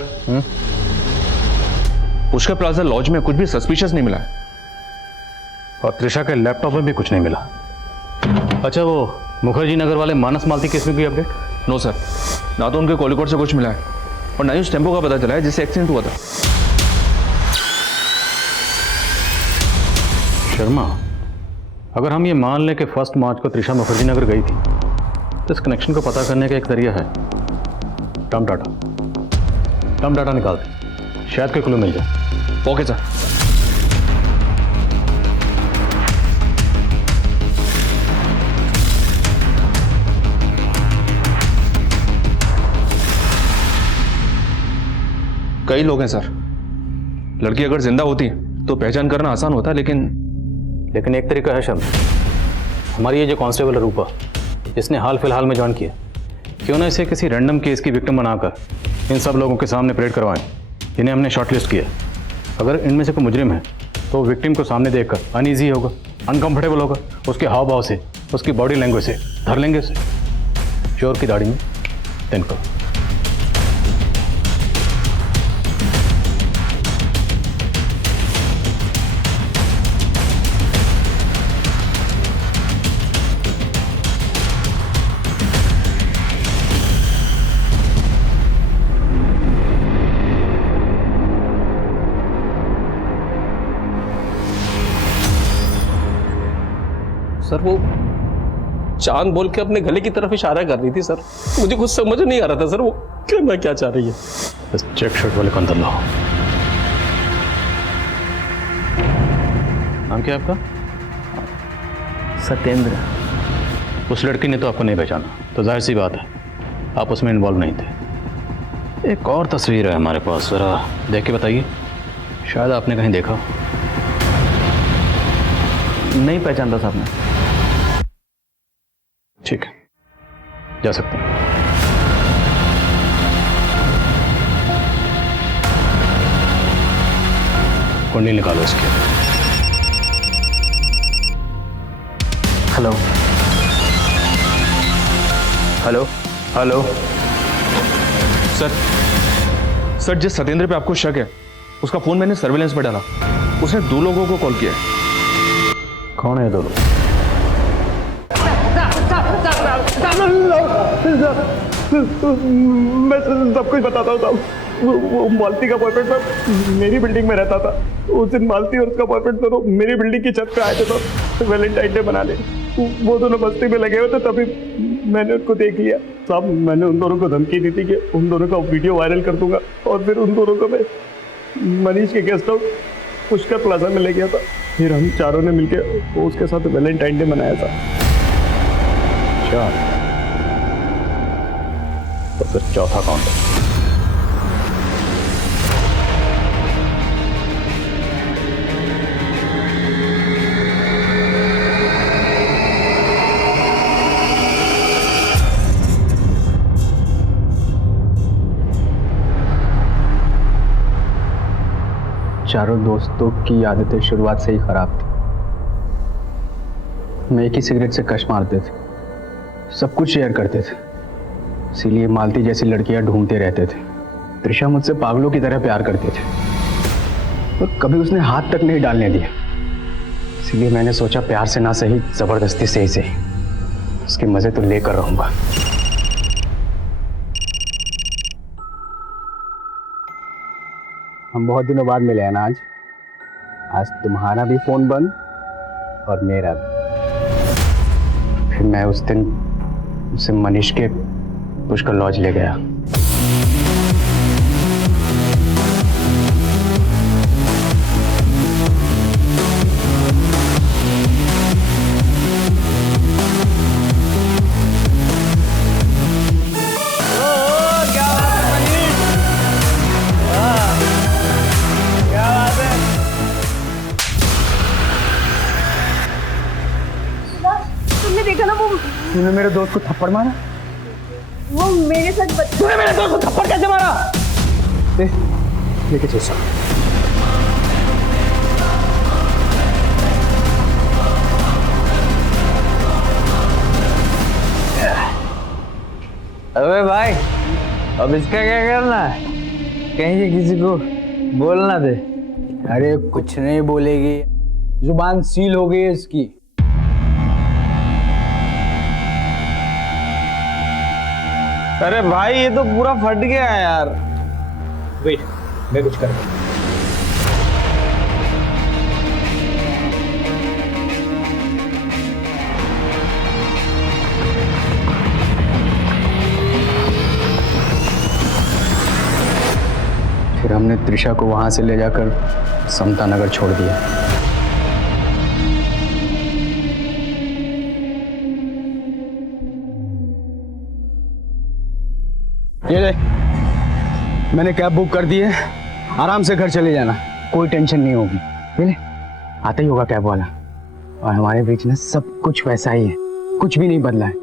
पुष्कर प्लाजा लॉज में कुछ भी सस्पिशियस नहीं मिला है, और त्रिशा के लैपटॉप में भी कुछ नहीं मिला। अच्छा, वो मुखर्जी नगर वाले मानस मालती केस में भी अपडेट? नो सर, ना तो उनके कॉलिकोड से कुछ मिला है और ना ही उस टेम्पो का पता चला है जिससे एक्सीडेंट हुआ था। शर्मा, अगर हम ये मान लें कि 1 मार्च को त्रिशा मुखर्जी नगर गई थी, तो इस कनेक्शन को पता करने का एक जरिया है टर्म डाटा निकालते, शायद कोई क्लू मिल जाए। Okay sir. कई लोग हैं सर, लड़की अगर जिंदा होती तो पहचान करना आसान होता, लेकिन एक तरीका है शर्मा। हमारी ये जो कांस्टेबल है रूपा, जिसने हाल फिलहाल में ज्वाइन किया, क्यों ना इसे किसी रैंडम केस की विक्टिम बनाकर इन सब लोगों के सामने परेड करवाएं जिन्हें हमने शॉर्टलिस्ट किया। अगर इनमें से कोई मुजरिम है तो विक्टिम को सामने देखकर अनईजी होगा, अनकंफर्टेबल होगा, उसके हाव भाव से, उसकी बॉडी लैंग्वेज से धर लेंगे उसे चोर की दाढ़ी में तिनको। सर वो चांद बोल के अपने गले की तरफ इशारा कर रही थी सर, मुझे कुछ समझ नहीं आ रहा था सर वो कहना क्या चाह रही है। बस चेक शर्ट वाले को अंदर लाओ। नाम क्या है आपका? सत्येंद्र। उस लड़की ने तो आपको नहीं पहचाना, तो जाहिर सी बात है आप उसमें इन्वॉल्व नहीं थे। एक और तस्वीर है हमारे पास, जरा देख के बताइए, शायद आपने कहीं देखा। नहीं पहचानता साहब ने। ठीक है, जा सकते हैं। कुंडली निकालो इसके। हेलो हेलो हेलो सर जिस सत्येंद्र पे आपको शक है उसका फोन मैंने सर्विलेंस पे डाला, उसने 2 लोगों को कॉल किया है। कौन है 2 लोग? मैं सब कुछ बताता हूँ साहब। वो मालती का बॉयफ्रेंड साहब मेरी बिल्डिंग में रहता था। उस दिन मालती और उसका बॉयफ्रेंड दोनों मेरी बिल्डिंग की छत पे आए थे साहब, वैलेंटाइन डे मनाने। वो दोनों मस्ती में लगे हुए थे, तभी मैंने उनको देख लिया साहब। मैंने उन दोनों को धमकी दी थी कि उन दोनों का वीडियो वायरल कर दूंगा, और फिर उन दोनों को मैं मनीष के गेस्ट हाउस पुष्कर प्लाजा में ले गया था। फिर हम चारों ने मिलकर उसके साथ वैलेंटाइन डे मनाया था। अच्छा, तो फिर चौथा कौन है? चारों दोस्तों की आदतें शुरुआत से ही खराब थी। मैं एक ही सिगरेट से कश मारते थे, सब कुछ शेयर करते थे, इसीलिए मालती जैसी लड़कियां ढूंढते रहते थे। त्रिशा मुझसे पागलों की तरह प्यार करते थे, और कभी उसने हाथ तक नहीं डालने दिया। इसीलिए मैंने सोचा प्यार से ना सही, जबरदस्ती से ही सही, उसके मजे तो लेकर रहूंगा। हम बहुत दिनों बाद मिले हैं ना आज तुम्हारा भी फोन बंद और मेरा भी। फिर मैं उस दिन उसे मनीष के पुष्कर लॉज ले गया। तूने मेरे दोस्त को थप्पड़ मारा? वो मेरे साथ तूने मेरे दोस्त को थप्पड़ कैसे मारा? लेके चल साहब। अबे भाई, अब इसका क्या करना है? कहीं से किसी को बोलना दे। अरे कुछ नहीं बोलेगी, जुबान सील हो गई है इसकी। अरे भाई ये तो पूरा फट गया है यार। वेट, मैं कुछ कर रहा फिर हमने त्रिशा को वहां से ले जाकर समता नगर छोड़ दिया। ये ले, मैंने कैब बुक कर दी है, आराम से घर चले जाना, कोई टेंशन नहीं होगी। ये ले, आता ही होगा कैब वाला। और हमारे बीच में सब कुछ वैसा ही है, कुछ भी नहीं बदला है।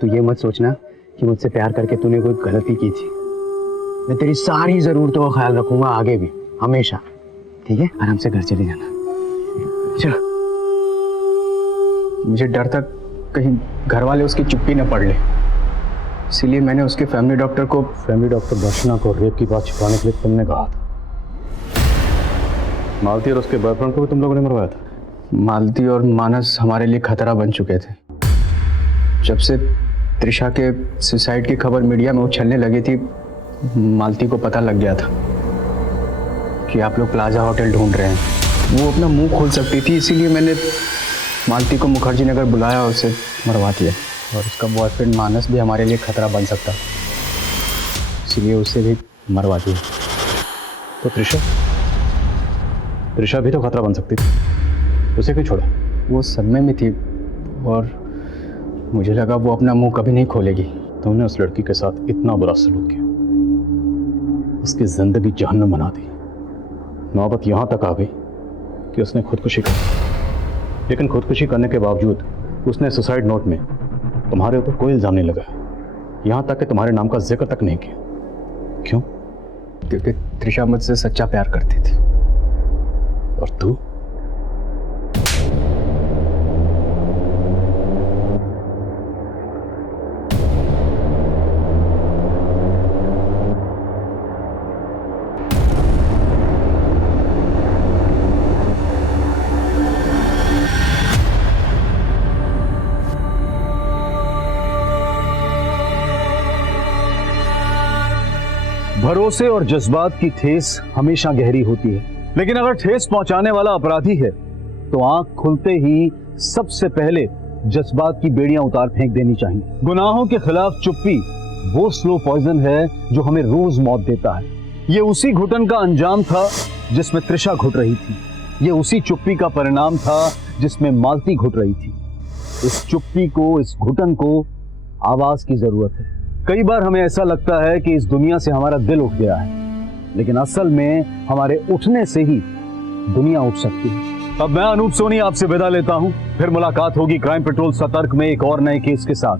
तो ये मत सोचना कि मुझसे प्यार करके तूने कोई गलती की थी। मैं तेरी सारी जरूरतों का ख्याल रखूंगा आगे भी, हमेशा। ठीक है, आराम से घर चले जाना। चलो। मुझे डर था कहीं घर वाले उसकी चुप्पी न पढ़ ले, इसीलिए मैंने उसके फैमिली डॉक्टर दर्शना को रेप की बात छिपाने के लिए तुमने कहा था। मालती और उसके बॉयफ्रेंड को भी तुम लोगों ने मरवाया था। मालती और मानस हमारे लिए खतरा बन चुके थे। जब से त्रिशा के सुसाइड की खबर मीडिया में उछलने लगी थी, मालती को पता लग गया था कि आप लोग प्लाजा होटल ढूंढ रहे हैं। वो अपना मुंह खोल सकती थी, इसीलिए मैंने मालती को मुखर्जी नगर बुलाया और उसे मरवा दिया। और उसका बॉयफ्रेंड मानस भी हमारे लिए खतरा बन सकता, इसीलिए उसे भी मरवा दिया। तो त्रिशा भी तो खतरा बन सकती थी, उसे क्यों छोड़ा? वो सदमे में थी और मुझे लगा वो अपना मुंह कभी नहीं खोलेगी। तुमने उस लड़की के साथ इतना बुरा सलूक किया, उसकी जिंदगी जहन्नम बना दी। नौबत यहां तक आ गई कि उसने खुदकुशी की, लेकिन खुदकुशी करने के बावजूद उसने सुसाइड नोट में तुम्हारे ऊपर कोई इल्जाम नहीं लगाया, यहां तक कि तुम्हारे नाम का जिक्र तक नहीं किया। क्यों? क्योंकि त्रिशा मुझसे सच्चा प्यार करती थी। और तू? भरोसे और जज्बात की ठेस हमेशा गहरी होती है, लेकिन अगर ठेस पहुंचाने वाला अपराधी है तो आंख खुलते ही सबसे पहले जज्बात की बेड़ियां उतार फेंक देनी चाहिए। गुनाहों के खिलाफ चुप्पी वो स्लो पॉइजन है जो हमें रोज मौत देता है। ये उसी घुटन का अंजाम था जिसमें त्रिशा घुट रही थी, ये उसी चुप्पी का परिणाम था जिसमें मालती घुट रही थी। इस चुप्पी को, इस घुटन को आवाज की जरूरत है। कई बार हमें ऐसा लगता है कि इस दुनिया से हमारा दिल उठ गया है, लेकिन असल में हमारे उठने से ही दुनिया उठ सकती है। अब मैं अनूप सोनी आपसे विदा लेता हूं, फिर मुलाकात होगी क्राइम पेट्रोल सतर्क में एक और नए केस के साथ।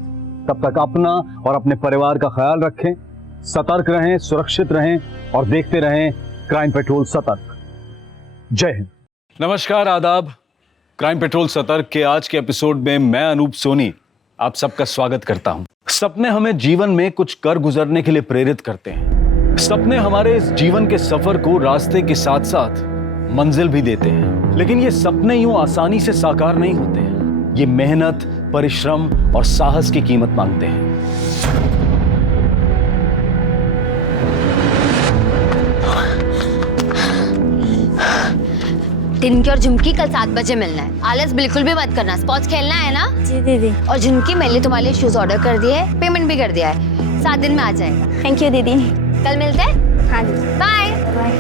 तब तक अपना और अपने परिवार का ख्याल रखें, सतर्क रहें, सुरक्षित रहें और देखते रहें क्राइम पेट्रोल सतर्क। जय हिंद। नमस्कार, आदाब। क्राइम पेट्रोल सतर्क के आज के एपिसोड में मैं अनूप सोनी आप सबका स्वागत करता हूं। सपने हमें जीवन में कुछ कर गुजरने के लिए प्रेरित करते हैं। सपने हमारे इस जीवन के सफर को रास्ते के साथ साथ मंजिल भी देते हैं, लेकिन ये सपने यूं आसानी से साकार नहीं होते हैं। ये मेहनत, परिश्रम और साहस की कीमत मांगते हैं। टिनकी और झुमकी कल 7 बजे मिलना है। आलस बिल्कुल भी मत करना। स्पॉट्स खेलना है ना? जी दीदी। और झुमकी, मैंने तुम्हारे लिए शूज ऑर्डर कर दिए हैं, पेमेंट भी कर दिया है, 7 दिन में आ जाएगा। थैंक यू दीदी। कल मिलते हैं। हाँ जी, बाय बाय।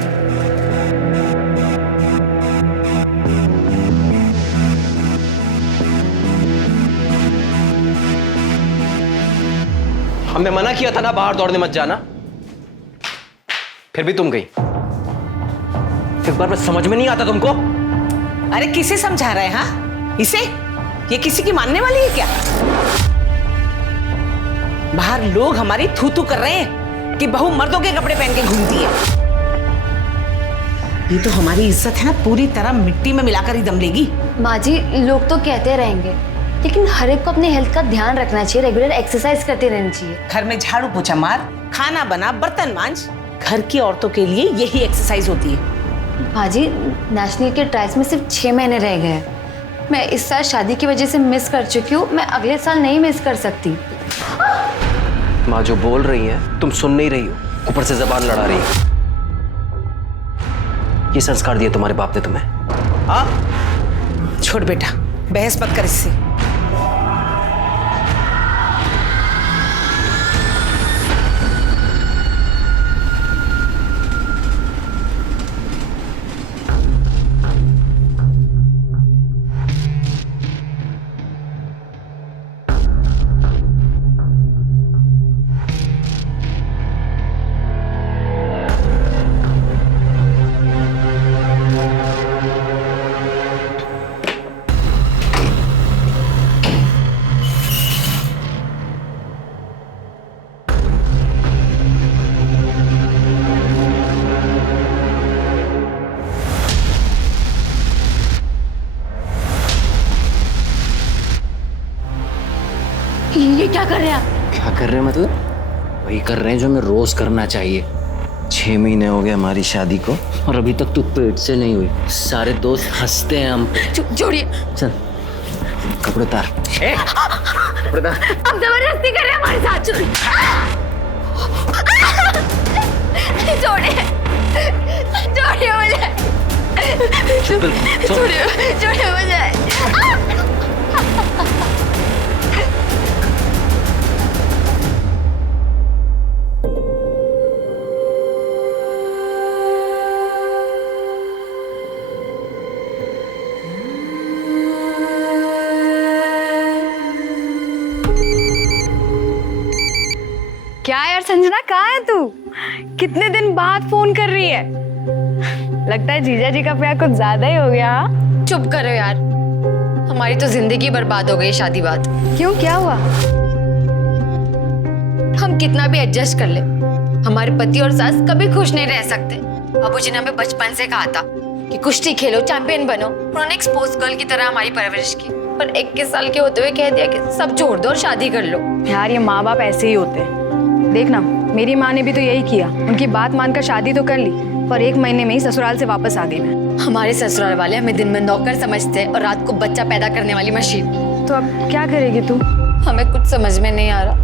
हमने मना किया था ना बाहर दौड़ने मत जाना, फिर भी तुम गई। एक बार बस समझ में नहीं आता तुमको? अरे किसे समझा रहे हैं? हाँ, इसे? ये किसी की मानने वाली है क्या? बाहर लोग हमारी थू थू कर रहे हैं कि बहू मर्दों के कपड़े पहन के घूमती है। ये तो हमारी इज्जत है ना, पूरी तरह मिट्टी में मिलाकर ही दम लेगी। माँ जी, लोग तो कहते रहेंगे, लेकिन हर एक को अपने हेल्थ का ध्यान रखना चाहिए, रेगुलर एक्सरसाइज करते रहना चाहिए। घर में झाड़ू पोछा मार, खाना बना, बर्तन मांज, घर की औरतों के लिए यही एक्सरसाइज होती है। माँ जी, नेशनल के ट्रायल्स में सिर्फ 6 महीने रह गए हैं। मैं इस साल शादी की वजह से मिस कर चुकी हूँ, मैं अगले साल नहीं मिस कर सकती। माँ जो बोल रही है तुम सुन नहीं रही हो, ऊपर से जबान लड़ा रही हो। ये संस्कार दिए तुम्हारे बाप ने तुम्हें? हाँ? छोड़ बेटा, बहस मत कर इससे। ये क्या कर रहे हैं आप? क्या कर रहे हैं मतलब? वही कर रहे हैं जो हमें रोज करना चाहिए। 6 महीने हो गए हमारी शादी को और अभी तक तू पेट से नहीं हुई। सारे दोस्त हंसते हैं हम पे। छोड़िए। चल कपड़े उतार। कपड़े उतार। आप जबरदस्ती कर रहे हैं हमारे साथ। छोड़िए, छोड़िए मुझे, छोड़िए मुझे। क्या यार संजना, कहाँ है तू? कितने दिन बाद फोन कर रही है? लगता है जीजा जी का प्यार कुछ ज्यादा ही हो गया। चुप करो यार, हमारी तो जिंदगी बर्बाद हो गई शादी बाद। क्यों, क्या हुआ? हम कितना भी एडजस्ट कर ले, हमारे पति और सास कभी खुश नहीं रह सकते। बाबूजी ने हमें बचपन से कहा था कि कुश्ती खेलो, चैंपियन बनो। उन्होंने एक स्पोर्ट्स गर्ल की तरह हमारी परवरिश की, पर 21 साल के होते हुए कह दिया कि सब छोड़ दो और शादी कर लो। यार ये माँ बाप ऐसे ही होते हैं। देखना, मेरी माँ ने भी तो यही किया। उनकी बात मानकर शादी तो कर ली, पर 1 महीने में ही ससुराल से वापस आ गई मैं। हमारे ससुराल वाले हमें दिन में नौकर समझते हैं और रात को बच्चा पैदा करने वाली मशीन। तो अब क्या करेगी तू? हमें कुछ समझ में नहीं आ रहा,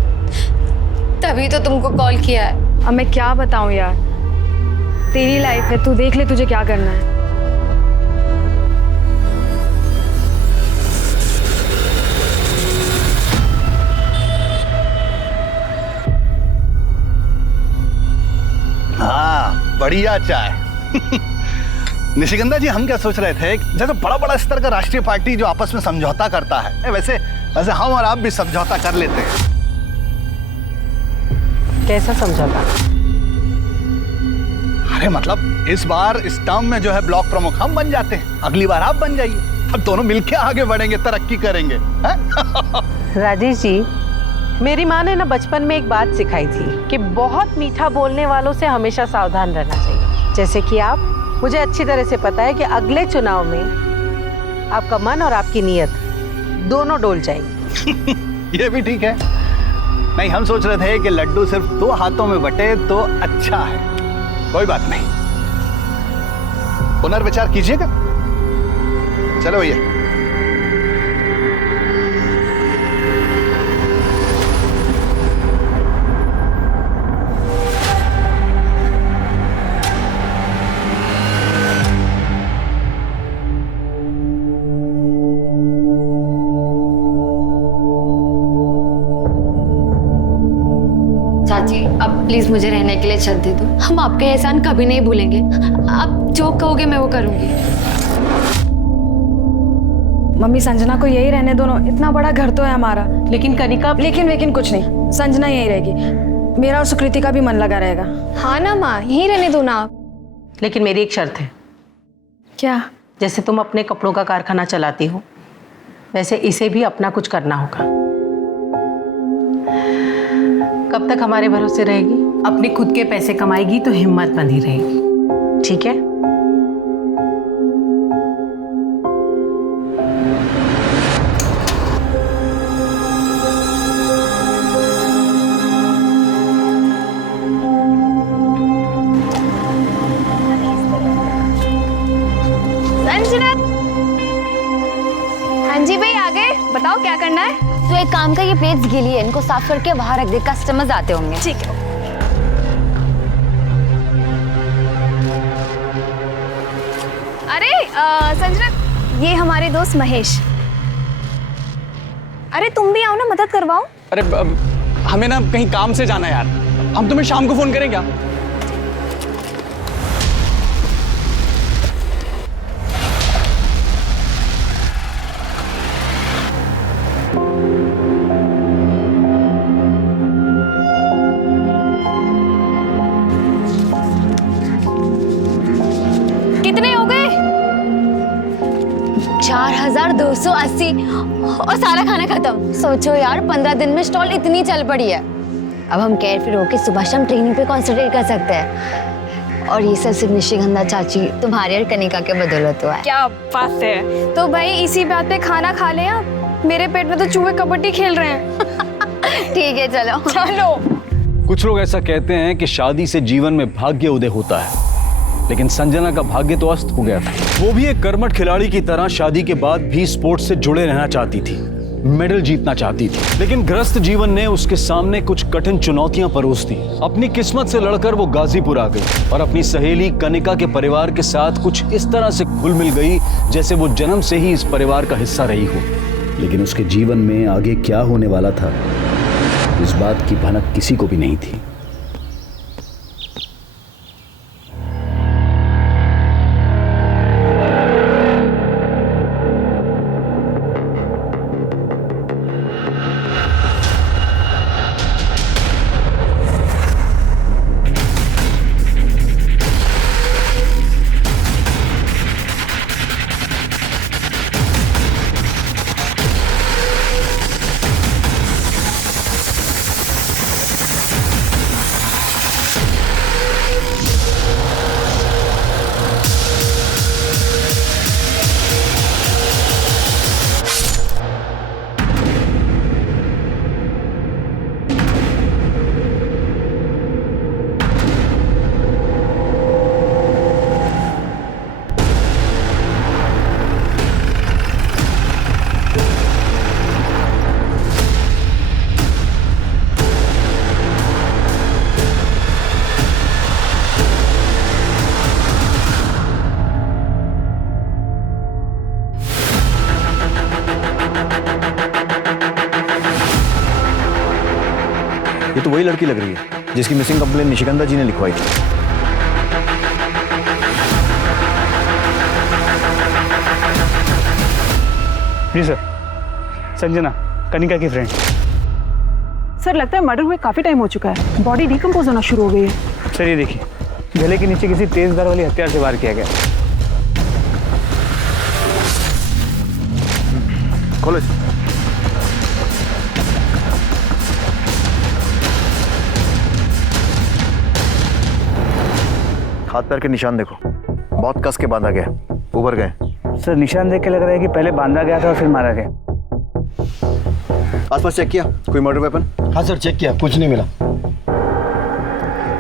तभी तो तुमको कॉल किया है। अब मैं क्या बताऊं यार, तेरी लाइफ है, तू देख ले तुझे क्या करना है। हाँ, बढ़िया चाय। निशिगंधा जी, हम क्या सोच रहे थे, जैसे बड़ा बड़ा स्तर का राष्ट्रीय पार्टी जो आपस में समझौता करता है, वैसे वैसे हम और आप भी समझौता कर लेते हैं। कैसा समझौता? अरे मतलब इस बार इस टर्म में जो है ब्लॉक प्रमुख हम बन जाते हैं, अगली बार आप बन जाइए। अब दोनों मिलके आगे बढ़ेंगे, तरक्की करेंगे। राजेश जी, मेरी माँ ने ना बचपन में एक बात सिखाई थी कि बहुत मीठा बोलने वालों से हमेशा सावधान रहना चाहिए। जैसे कि आप, मुझे अच्छी तरह से पता है कि अगले चुनाव में आपका मन और आपकी नीयत दोनों डोल जाएगी। ये भी ठीक है। नहीं, हम सोच रहे थे कि लड्डू सिर्फ 2 हाथों में बटे तो अच्छा है। कोई बात नहीं, पुनर्विचार कीजिएगा। चलो भैया। चाची, अब प्लीज मुझे रहने के लिए छत दे दो। हम आपके एहसान कभी नहीं भूलेंगे। आप जो कहोगे मैं वो करूंगी। मम्मी, संजना को यही रहने दो ना, इतना बड़ा घर तो है हमारा। लेकिन कनिका, लेकिन कुछ नहीं, संजना यही रहेगी। मेरा और सुकृति का भी मन लगा रहेगा। हाँ ना माँ, यही रहने दो ना आप। लेकिन मेरी एक शर्त है। क्या? जैसे तुम अपने कपड़ों का कारखाना चलाती हो, वैसे इसे भी अपना कुछ करना होगा। कब तक हमारे भरोसे रहेगी? अपने खुद के पैसे कमाएगी तो हिम्मत बंधी रहेगी, ठीक है? संजना, हाँ जी भाई, आगे बताओ क्या करना है? तो एक काम का, ये प्लेट्स गीली है, इनको साफ करके बाहर रख दे, कस्टमर्स आते होंगे। ठीक है। अरे संजना, ये हमारे दोस्त महेश। अरे तुम भी आओ ना, मदद करवाओ। अरे हमें ना कहीं काम से जाना है यार, हम तुम्हें शाम को फोन करें क्या? कितने हो गए? 4280 और सारा खाना खत्म। सोचो यार, 15 दिन में स्टॉल इतनी चल पड़ी है। अब हम केयरफ्री होके सुबह शाम ट्रेनिंग पे कॉन्सेंट्रेट कर सकते हैं। और ये सब सिर्फ निशिगंधा चाची तुम्हारी और कनिका के बदौलत हुआ है। क्या बात है। तो भाई इसी बात पे खाना खा ले आप, मेरे पेट में तो चूहे कबड्डी खेल रहे हैं। ठीक है, चलो चलो। कुछ लोग ऐसा कहते हैं कि शादी से जीवन में भाग्य उदय होता है, लेकिन संजना का भाग्य तो अस्त हो गया था। वो भी एक कर्मठ खिलाड़ी की तरह शादी के बाद भी स्पोर्ट्स से जुड़े रहना चाहती थी, मेडल जीतना चाहती थी, लेकिन ग्रस्त जीवन ने उसके सामने कुछ कठिन चुनौतियां परोस दी। अपनी किस्मत से लड़कर वो गाजीपुर आ गई और अपनी सहेली कनिका के परिवार के साथ कुछ इस तरह से घुल मिल गई जैसे वो जन्म से ही इस परिवार का हिस्सा रही हो। लेकिन उसके जीवन में आगे क्या होने वाला था, इस बात की भनक किसी को भी नहीं थी। ये तो वही लड़की लग रही है जिसकी मिसिंग कंप्लेन निशिगंधा जी ने लिखवाई थी। जी सर, संजना, कनिका की फ्रेंड। सर लगता है मर्डर हुए काफी टाइम हो चुका है, बॉडी डिकम्पोज होना शुरू हो गई है। सर ये देखिए, गले के नीचे किसी तेज धार वाली हथियार से वार किया गया। खोलो। हाथ पैर के निशान देखो, बहुत कस के बांधा गया, उभर गए। सर निशान देख के लग रहा है कि पहले बांधा गया था और फिर मारा गया। आसपास चेक किया कोई मर्डर वेपन? हाँ सर, चेक किया, कुछ नहीं मिला।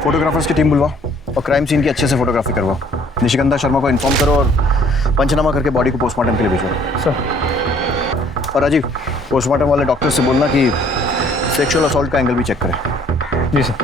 फोटोग्राफर्स की टीम बुलवाओ और क्राइम सीन की अच्छे से फोटोग्राफी करवाओ। निशिगंधा शर्मा को इन्फॉर्म करो और पंचनामा करके बॉडी को पोस्टमार्टम के लिए भेजो। सर। और राजीव, पोस्टमार्टम वाले डॉक्टर से बोलना कि सेक्सुअल असॉल्ट का एंगल भी चेक करें। जी सर।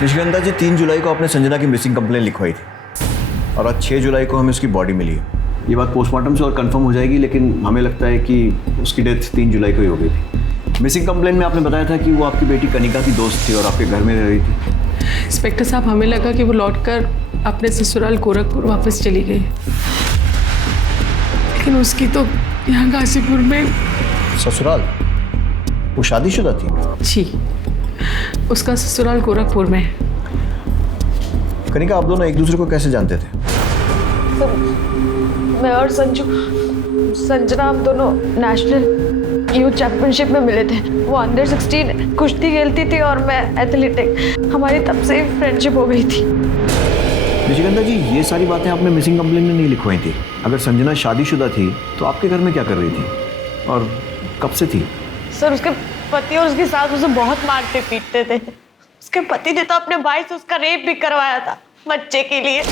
निशिगंधा जी 3 जुलाई को आपने संजना की मिसिंग कंप्लेन लिखवाई थी और आज 6 जुलाई को हमें उसकी बॉडी मिली है। ये बात पोस्टमार्टम से और कंफर्म हो जाएगी, लेकिन हमें लगता है कि उसकी डेथ 3 जुलाई को ही हो गई थी। मिसिंग कंप्लेन में आपने बताया था कि वो आपकी बेटी कनिका की दोस्त थी और आपके घर में रह रही थी। इंस्पेक्टर साहब, हमें लगा कि वो लौटकर अपने ससुराल गोरखपुर वापस चली गई, लेकिन उसकी तो यहाँ गाजीपुर में ससुराल? वो शादीशुदा थी? जी, उसका ससुराल गोरखपुर में है। कनिका, आप दोनों एक दूसरे को कैसे जानते थे? मैं और संजना हम दोनों नेशनल यूथ चैंपियनशिप में मिले थे। वो अंडर 16 कुश्ती खेलती थी और मैं एथलेटिक। हमारी तब से फ्रेंडशिप हो गई थी। निशिगंधा जी, ये सारी बातें आपने मिसिंग कंप्लेंट में नहीं लिखवाई थी। अगर संजना शादीशुदा थी तो आपके घर में क्या कर रही थी और कब से थी? सर, उसके पति और उसकी सास उसे बहुत मारते पीटते थे। उसके पति ने तो अपने भाई से उसका रेप भी करवाया था बच्चे के लिए।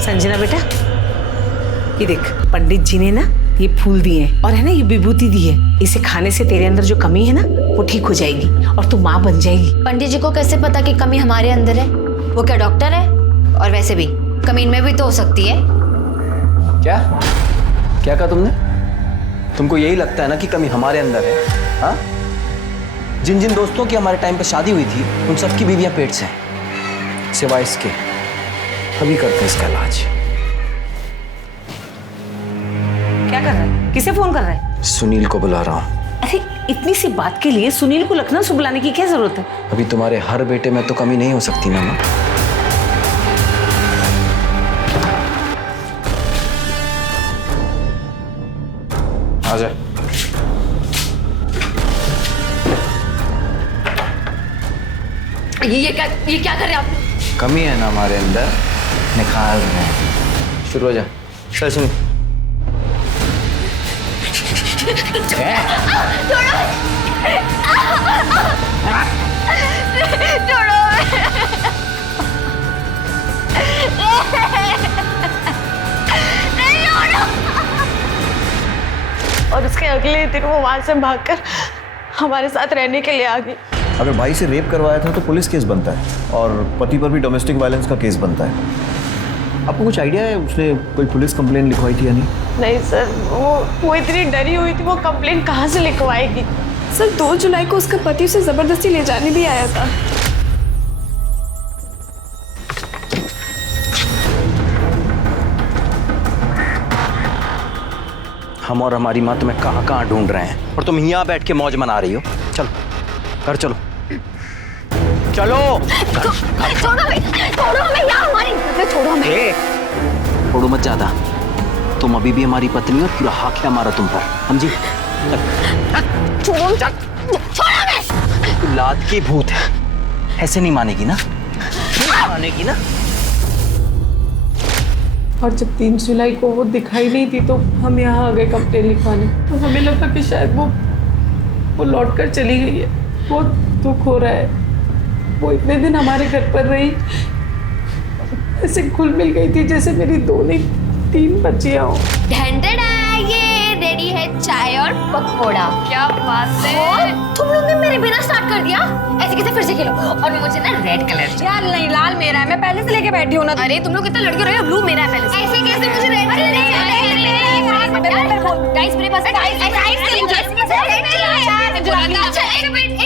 संजना बेटा, ये देख, पंडित जी ने ना ये फूल दिए हैं और है ना ये विभूति दी है। इसे खाने से तेरे अंदर जो कमी है ना वो ठीक हो जाएगी और तू माँ बन जाएगी। पंडित जी को कैसे पता कि कमी हमारे अंदर है? वो क्या डॉक्टर है? और वैसे भी कमी इनमें भी तो हो सकती है। क्या क्या कहा तुमने? तुमको यही लगता है ना कि कमी हमारे अंदर है? हाँ, जिन जिन दोस्तों की हमारे टाइम पे शादी हुई थी उन सबकी बीवियां पेट से हैं, सिवाय इसके। अभी करते हैं इसका इलाज। क्या कर रहा है? किसे फोन कर रहा है? सुनील को बुला रहा हूँ। अरे इतनी सी बात के लिए सुनील को लखनऊ से बुलाने की क्या जरूरत है? अभी तुम्हारे हर बेटे में तो कमी नहीं हो सकती ना माँ। आजा। ये क्या कर रहे हैं आप? कमी है ना हमारे अंदर, निकाल रहे हैं। शुरू हो जा। चल सुन। और उसके अगले दिन वो वहां से भागकर हमारे साथ रहने के लिए आ गई। अगर भाई से रेप करवाया था तो पुलिस केस बनता है और पति पर भी डोमेस्टिक वायलेंस का केस बनता है। आपको कुछ आइडिया है उसने कोई पुलिस कंप्लेंट लिखवाई थी या नहीं? नहीं सर, वो इतनी डरी हुई थी, वो कंप्लेंट कहाँ से लिखवाएगी? सर, 2 जुलाई को उसका पति उसे जबरदस्ती ले जाने भी आया था। हम और हमारी माँ तुम्हें कहाँ कहाँ ढूंढ रहे हैं और तुम यहाँ बैठ के मौज मना रही हो। चलो घर चलो, चलो। छोड़ो हमें यार, हमारी छोड़ो हमें। छोड़ो मत ज्यादा, तुम अभी भी हमारी पत्नी हो, पूरा हक है हमारा तुम पर, समझी? छोड़ो हमें। तू लात की भूत है, ऐसे नहीं मानेगी ना? मानेगी ना? और जब 3 जुलाई को वो दिखाई नहीं थी तो हम यहाँ आ गए कंप्लेन लिखवाने। तो हमें लगा कि शायद वो लौट कर चली गई है। बहुत दुख हो रहा है। वो इतने दिन हमारे घर पर रही, ऐसे घुल मिल गई थी जैसे मेरी 2 नहीं 3 बच्चियां हो। ये रेडी है चाय और पकौड़ा। क्या बात है, तुम लोग ने मेरे बिना स्टार्ट कर दिया। ऐसे कैसे फिर से खेलो? और मुझे ना रेड कलर यार। नहीं, लाल मेरा है, मैं पहले से लेके बैठी हूँ ना। अरे तुम लोग इतना लड़के रहे हो, ब्लू मेरा है पहले से। ऐसे कैसे मुझे रेड कलर? गाइस मेरे पास एक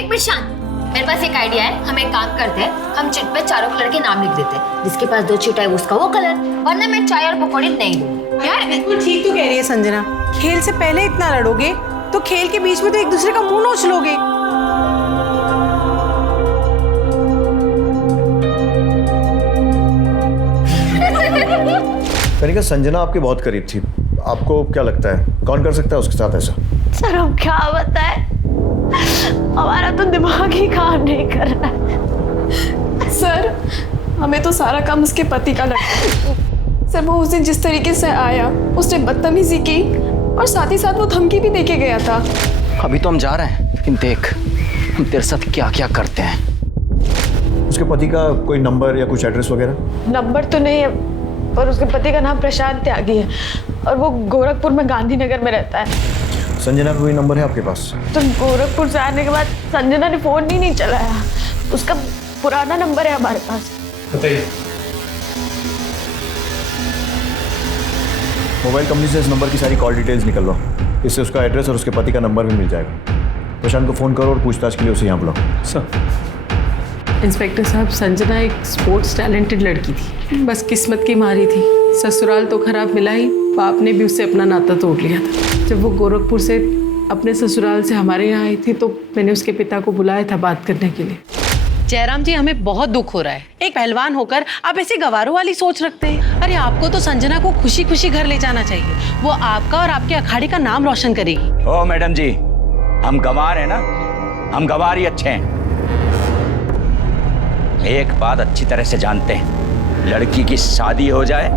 मिनट शांत। मेरे पास एक आइडिया है। हम एक काम करते हैं, हम चिट पे चारों कलर के नाम लिख देते हैं। जिसके पास 2 चिट है उसका वो कलर, वरना मैं चाय और पकौड़े नहीं दूंगी। यार बिल्कुल ठीक तो कह रही है संजना। खेल से पहले इतना लड़ोगे तो खेल के बीच में तो एक दूसरे का मुंह नोच लोगे। कनिका, संजना आपके बहुत करीब थी। आपको क्या लगता है कौन कर सकता है उसके साथ ऐसा? सर, हम क्या बताएं, हमारा तो दिमाग ही काम नहीं कर रहा है। सर, हमें तो सारा काम उसके पति का लगता है। सर, वो उस दिन जिस तरीके से आया, उसने बदतमीजी की और साथ ही साथ वो धमकी भी देके गया था। अभी तो हम जा रहे हैं, लेकिन देख हम तेरे साथ क्या क्या करते हैं। उसके पति का कोई नंबर या कुछ एड्रेस वगैरह? नंबर तो नहीं है, पर उसके पति का नाम प्रशांत त्यागी है और वो गोरखपुर में गांधीनगर में रहता है। संजना का कोई नंबर है आपके पास? तो गोरखपुर से आने के बाद संजना ने फोन ही नहीं चलाया। उसका पुराना नंबर है हमारे पास। बताइए। मोबाइल कंपनी से इस नंबर की सारी कॉल डिटेल्स निकलवाओ। इससे उसका एड्रेस और उसके पति का नंबर भी मिल जाएगा। प्रशांत को फोन करो और पूछताछ के लिए उसे यहाँ बुलाओ। सर। इंस्पेक्टर साहब, संजना एक स्पोर्ट्स टैलेंटेड लड़की थी, बस किस्मत की मारी थी। ससुराल तो खराब मिला ही, बाप ने भी उससे अपना नाता तोड़ लिया था। जब वो गोरखपुर से अपने ससुराल से हमारे यहाँ आई थी तो मैंने उसके पिता को बुलाया था बात करने के लिए। जयराम जी, हमें बहुत दुख हो रहा है। एक पहलवान होकर आप ऐसी गवारों वाली सोच रखते हैं। अरे आपको तो संजना को खुशी खुशी घर ले जाना चाहिए। वो आपका और आपके अखाड़े का नाम रोशन करेगी। ओ मैडम जी, हम गंवार हैं ना, हम गंवार ही अच्छे हैं। एक बात अच्छी तरह से जानते हैं, लड़की की शादी हो जाए,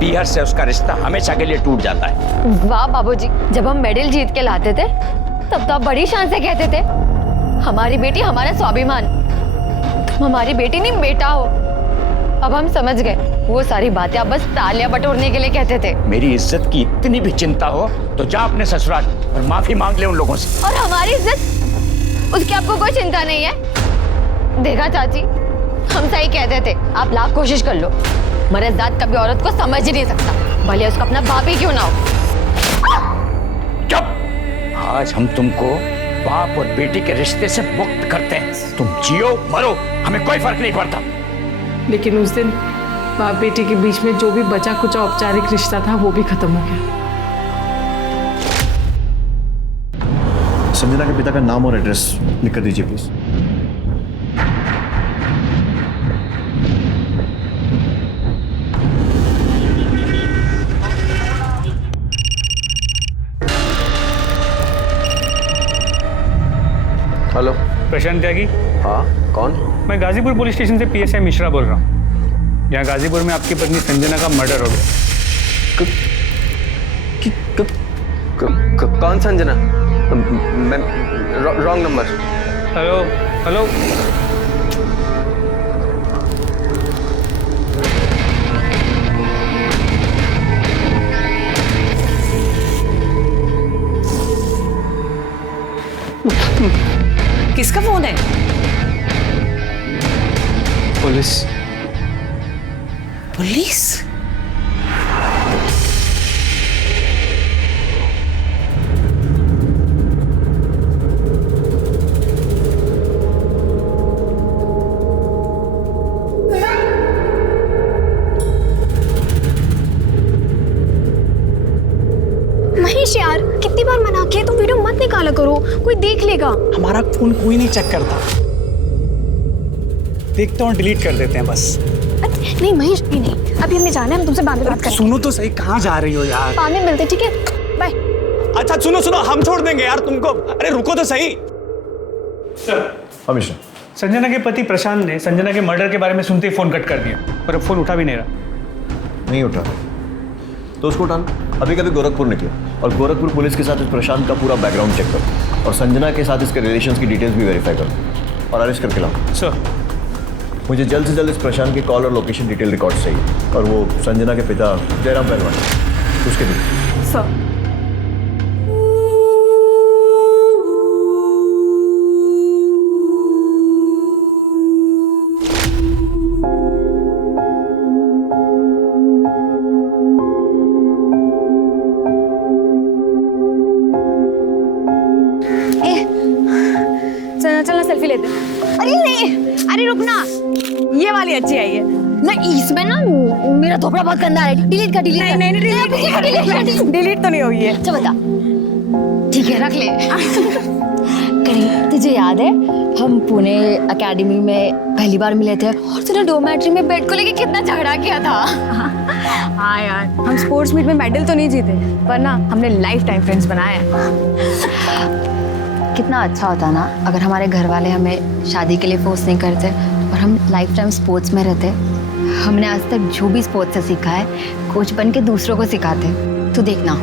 पीहर से उसका रिश्ता हमेशा के लिए टूट जाता है। वाह बाबूजी, जब हम मेडल जीत के लाते थे तब तो आप बड़ी शान से कहते थे हमारी बेटी हमारा स्वाभिमान, तुम हमारी बेटी नहीं बेटा हो। अब हम समझ गए, वो सारी बातें आप बस तालियां बटोरने के लिए कहते थे। मेरी इज्जत की इतनी भी चिंता हो तो जा अपने ससुराल और माफी मांग ले उन लोगों से। और हमारी इज्जत, उसकी आपको कोई चिंता नहीं है? देखा चाची, हम सही कहते थे, आप लाख कोशिश कर लो, मर्द जात कभी औरत को समझ ही नहीं सकता, भले उसका अपना बाप ही क्यों ना हो। चुप! आज हम तुमको बाप और बेटी के रिश्ते से मुक्त करते हैं। तुम जियो मरो, हमें कोई फर्क नहीं पड़ता। लेकिन उस दिन बाप बेटी के बीच में जो भी बचा कुचा औपचारिक रिश्ता था वो भी खत्म हो गया। संजना के पिता का नाम और एड्रेस लिख कर दीजिए प्लीज। हेलो, प्रशांत त्यागी। हाँ, कौन? मैं गाजीपुर पुलिस स्टेशन से पीएसआई मिश्रा बोल रहा हूँ। यहाँ गाजीपुर में आपकी पत्नी संजना का मर्डर हो गया। कौन संजना? मैं रॉन्ग नंबर। हेलो हेलो, किसका फोन है? पुलिस। पुलिस? महेश यार, कितनी बार मना किया, तुम वीडियो मत निकाला करो, कोई देख लेगा। हमारा फोन कोई नहीं चेक करता, देखता हूँ डिलीट कर देते हैं बस। नहीं महेश, भी नहीं, अभी हमें जाना है, हम तुमसे बाद में बात करेंगे। सुनो तो सही, कहाँ जा रही हो यार? बाद में मिलते, ठीक है, बाय। अच्छा सुनो सुनो, हम छोड़ देंगे यार तुमको। अरे रुको तो सही। हमेशा संजना के पति प्रशांत ने संजना के मर्डर के बारे में सुनते ही फोन कट कर दिया, पर अब फोन उठा भी नहीं रहा। नहीं उठा तो उसको उठाना। अभी कभी गोरखपुर निकले और गोरखपुर पुलिस के साथ इस प्रशांत का पूरा बैकग्राउंड चेक करो और संजना के साथ इसके रिलेशंस की डिटेल्स भी वेरीफाई करो और अरेस्ट करके लाओ। सर, मुझे जल्द से जल्द इस प्रशांत की कॉल और लोकेशन डिटेल रिकॉर्ड चाहिए और वो संजना के पिता जयराम पहलवान उसके भी। सर, चलना सेल्फी लेते हैं। अरे नहीं, अरे रुकना, ये वाली अच्छी आई है ना। इसमें ना मेरा धोपड़ा बहुत गंदा है, डिलीट कर। डिलीट डिलीट तो नहीं होगी है। अच्छा बता, ठीक है रख ले। करीब तुझे याद है हम पुणे एकेडमी में पहली बार मिले थे और तूने डोमेट्री में बेड को लेके कितना झगड़ा किया था? हाँ यार, हम स्पोर्ट्स मीट में मेडल तो नहीं जीते, पर ना हमने लाइफ टाइम फ्रेंड्स बनाए हैं। कितना अच्छा होता ना अगर हमारे घर वाले हमें शादी के लिए फोर्स नहीं करते और हम लाइफ टाइम स्पोर्ट्स में रहते। हमने आज तक जो भी स्पोर्ट्स से सीखा है, कोच बन के दूसरों को सिखाते। तो देखना,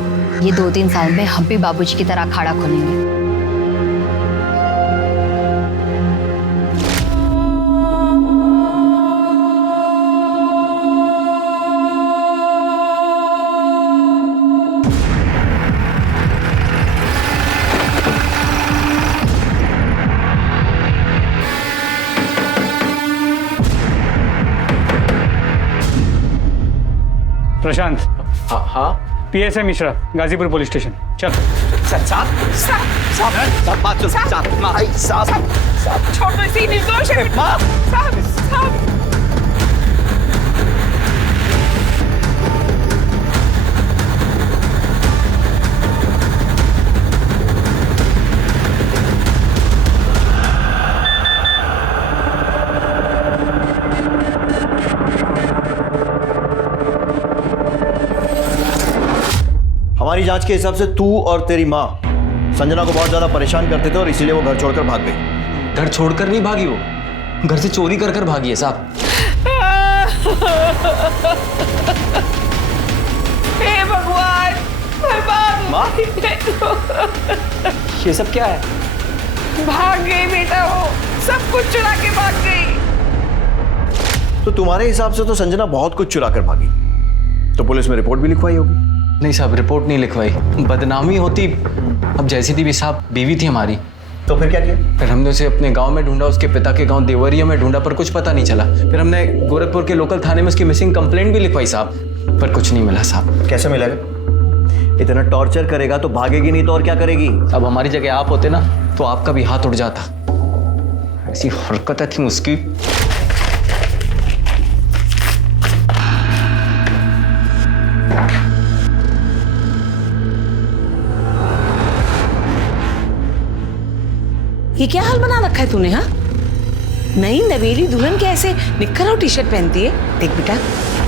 ये 2-3 साल में हम भी बाबूजी की तरह अखाड़ा खोलेंगे। प्रशांत। हाँ हाँ, PSI Mishra, Ghazipur police station. चल। साहब बात सुन, साहब छोड़ दो, इसे निर्दोष है। साहब साहब हमारी जांच के हिसाब से तू और तेरी माँ संजना को बहुत ज्यादा परेशान करते थे और इसीलिए वो घर छोड़कर भाग गई। घर छोड़कर नहीं भागी, वो घर से चोरी कर कर भागी है साहब। हे भगवान, बर्बाद माँ? हो गई। ये सब क्या है? भाग गई बेटा, वो सब कुछ चुरा के भाग गई। तो तुम्हारे हिसाब से तो संजना बहुत कुछ चुरा कर भागी, तो पुलिस में रिपोर्ट भी लिखवाई होगी? नहीं साहब, रिपोर्ट नहीं लिखवाई, बदनामी होती। अब जैसी थी भी साहब, बीवी थी हमारी। तो फिर क्या किया? फिर हमने उसे अपने गांव में ढूंढा, उसके पिता के गांव देवरिया में ढूंढा, पर कुछ पता नहीं चला। फिर हमने गोरखपुर के लोकल थाने में उसकी मिसिंग कंप्लेंट भी लिखवाई साहब, पर कुछ नहीं मिला साहब। कैसे मिलेगा? इतना टॉर्चर करेगा तो भागेगी नहीं तो और क्या करेगी? अब हमारी जगह आप होते ना तो आपका भी हाथ उड़ जाता। ऐसी हरकतें थी उसकी। ये क्या हाल बना रखा है तूने? हाँ, नई नवेली दुल्हन के ऐसे निक्कर और टी शर्ट पहनती है। देख बेटा,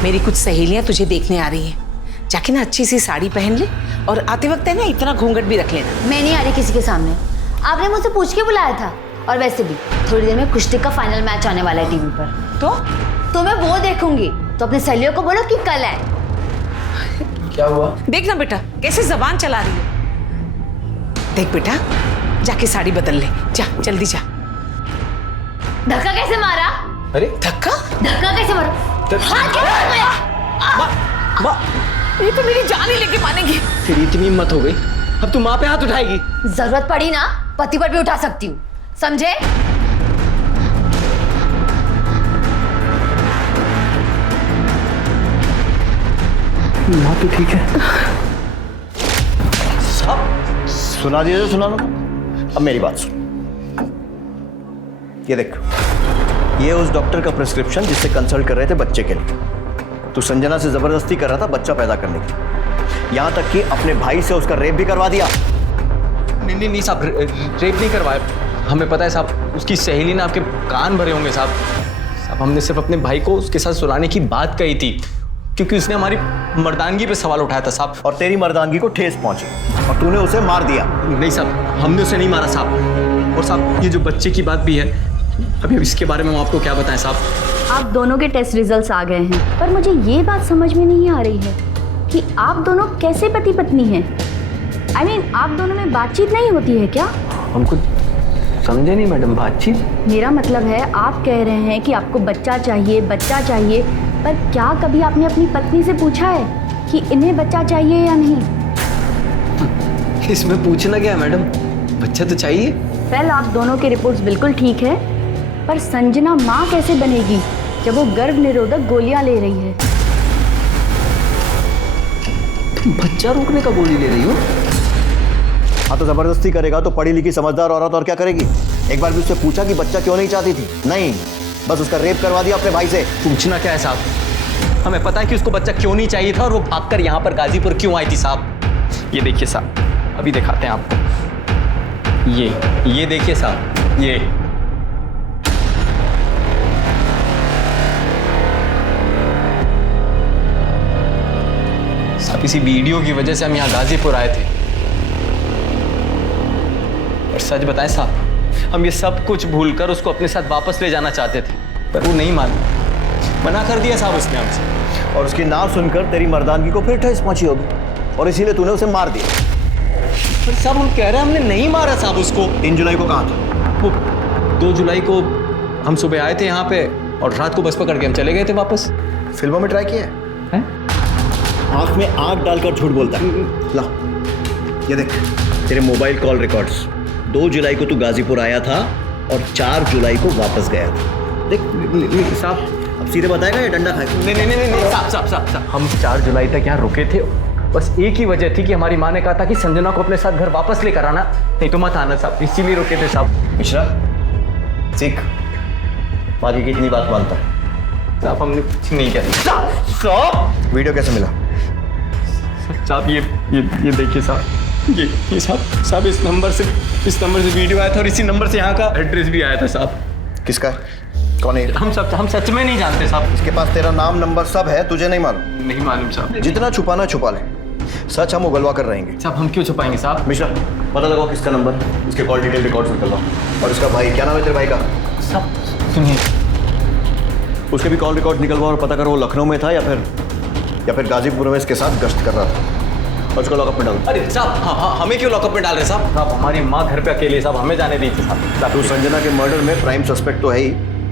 मेरी कुछ सहेलियां तुझे देखने आ रही हैं, जाके ना अच्छी सी साड़ी पहन ले और आते वक्त है ना इतना घूंघट भी रख लेना। मैं नहीं आ रही किसी के सामने, आपने मुझसे पूछ के बुलाया था। और वैसे भी थोड़ी देर में कुश्ती का फाइनल मैच आने वाला है टीवी पर, तो मैं वो देखूंगी। तो अपने सहेलियों को बोलो कि कल है। क्या हुआ? देख ना बेटा कैसे जबान चला रही है। देख बेटा, जाके साड़ी बदल ले, जा जल्दी जा। धक्का कैसे मारा? अरे धक्का? धक्का कैसे मारा? हाथ कैसे मारा? ये तो मेरी जान ही लेके मानेगी। तेरी इतनी हिम्मत हो गई, अब तू माँ पे हाथ उठाएगी? जरूरत पड़ी ना पति पर भी उठा सकती हूँ, समझे? माँ तो ठीक है। सुना दिया तो सुना लो। अब मेरी बात सुन, ये देख, ये उस डॉक्टर का प्रिस्क्रिप्शन जिससे कंसल्ट कर रहे थे बच्चे के लिए। तू संजना से जबरदस्ती कर रहा था बच्चा पैदा करने की, यहां तक कि अपने भाई से उसका रेप भी करवा दिया। नहीं साहब, रेप नहीं करवाया। हमें पता है साहब, उसकी सहेली ने आपके कान भरे होंगे साहब। हमने सिर्फ अपने भाई को उसके साथ सुलाने की बात कही थी, क्योंकि उसने हमारी मर्दानगी पे सवाल उठाया था साहब। और तेरी मर्दानगी को ठेस पहुंची और तूने उसे मार दिया। नहीं साहब, हमने उसे नहीं मारा साहब। और साहब, ये जो बच्चे की बात भी है, अभी इसके बारे में हम आपको क्या बताएं साहब? आप दोनों के टेस्ट रिजल्ट्स आ गए हैं, पर मुझे ये बात समझ में नहीं आ रही है कि आप दोनों कैसे पति पत्नी हैं। I mean, आप दोनों में बातचीत नहीं होती है क्या? हमको समझे नहीं मैडम, बातचीत? मेरा मतलब है, आप कह रहे हैं कि आपको बच्चा चाहिए, पर क्या कभी आपने अपनी पत्नी से पूछा है कि इन्हें बच्चा चाहिए या नहीं? इसमें पूछना क्या है मैडम, बच्चा तो चाहिए। वेल, आप दोनों के रिपोर्ट्स बिल्कुल ठीक है, पर संजना माँ कैसे बनेगी जब वो गर्भ निरोधक गोलियां ले रही है? तुम बच्चा रोकने का गोली ले रही हो? हाँ, तो जबरदस्ती करेगा तो पढ़ी लिखी समझदार औरत और क्या करेगी? एक बार भी उससे पूछा कि बच्चा क्यों नहीं चाहती थी? नहीं, बस उसका रेप करवा दिया अपने भाई से। पूछना क्या है साहब, हमें पता है कि उसको बच्चा क्यों नहीं चाहिए था और वो भागकर यहाँ पर गाजीपुर क्यों आई थी साहब। ये देखिए साहब, अभी दिखाते हैं आपको। ये देखिए साहब, ये साहब, इसी वीडियो की वजह से हम यहाँ गाजीपुर आए थे। और सच बताएं साहब, हम ये सब कुछ भूलकर उसको अपने साथ वापस ले जाना चाहते थे, पर वो नहीं माना, मना कर दिया साहब उसने हमसे। और उसकी ना सुनकर तेरी मर्दानगी को फिर ठेस पहुंची होगी और इसीलिए तूने उसे मार दिया। पर साहब, हम कह रहे हैं हमने नहीं मारा साहब उसको। 3 जुलाई को कहाँ था? वो 2 जुलाई को हम सुबह आए थे यहाँ पे और रात को बस पकड़ के हम चले गए थे वापस। फिल्मों में ट्राई किया है? आंख में आंख डालकर झूठ बोलता है। ला, ये देख तेरे मोबाइल कॉल रिकॉर्ड्स। 2 जुलाई को तू गाजीपुर आया था और 4 जुलाई को वापस गया था। देख साहब, अब सीधे बताएगा या डंडा खाएगा? नहीं साहब, हम 4 जुलाई तक यहाँ रुके थे। बस एक ही वजह थी कि हमारी माँ ने कहा था कि संजना को अपने साथ घर वापस लेकर आना, नहीं तो मत आना साहब, इसीलिए रुके थे साहब। मिश्रा, सीख, बाकी कितनी बात मानता है? साहब हमने कुछ नहीं किया। वीडियो कैसे मिला? साहब ये देखिए साहब, ये साहब इस नंबर से वीडियो आया था और इसी नंबर से यहाँ का एड्रेस भी आया था साहब। किसका? कौन है? हम सच में नहीं जानते साहब। इसके पास तेरा नाम नंबर सब है, तुझे नहीं मालूम? नहीं मालूम साहब। जितना छुपाना छुपा ले, सच हम उगलवा कर रहेंगे। साहब हम क्यों छुपाएंगे साहब? मिश्रा, पता लगाओ किसका नंबर, इसके कॉल डिटेल रिकॉर्ड्स निकलवाओ। और इसका भाई, क्या नाम है तेरे भाई का? साहब सुनिए, उसके भी कॉल रिकॉर्ड निकलवाओ और पता करो वो लखनऊ में था या फिर गाजीपुर में इसके साथ गश्त कर रहा था। और उसको लॉकअप में डालो। अरे साहब, हाँ हमें क्यों लॉकअप में डाल रहे साहब? साहब हमारी माँ घर पे अकेली, साहब हमें जाने दीजिए साहब। तू संजना के मर्डर में प्राइम सस्पेक्ट तो है ही,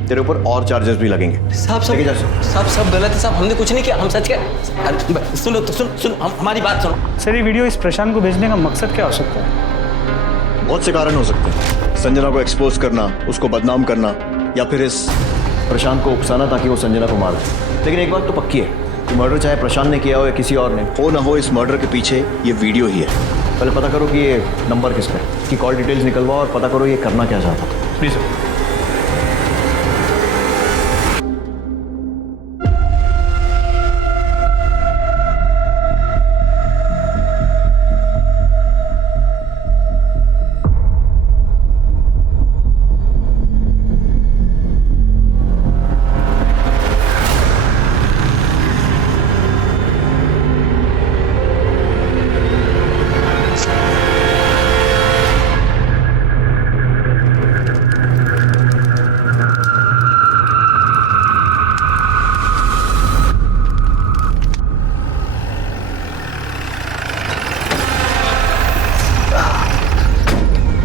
तेरे ऊपर और चार्जेस भी लगेंगे। साहब सब गलत है साहब, हमने कुछ नहीं किया, हम सच कह। सुनो तो सुन हमारी बात सुनो। सर ये वीडियो इस प्रशांत को भेजने का मकसद क्या हो सकता है? बहुत से कारण हो सकते हैं। संजना को एक्सपोज करना, उसको बदनाम करना, या फिर इस प्रशांत को उकसाना ताकि वो संजना को मार दे। लेकिन एक बात तो पक्की है कि मर्डर चाहे प्रशांत ने किया हो या किसी और ने हो ना हो, इस मर्डर के पीछे ये वीडियो ही है। पहले पता करो कि ये नंबर किसका है, कि कॉल डिटेल्स निकलवाओ और पता करो ये करना क्या चाहता था। Please sir.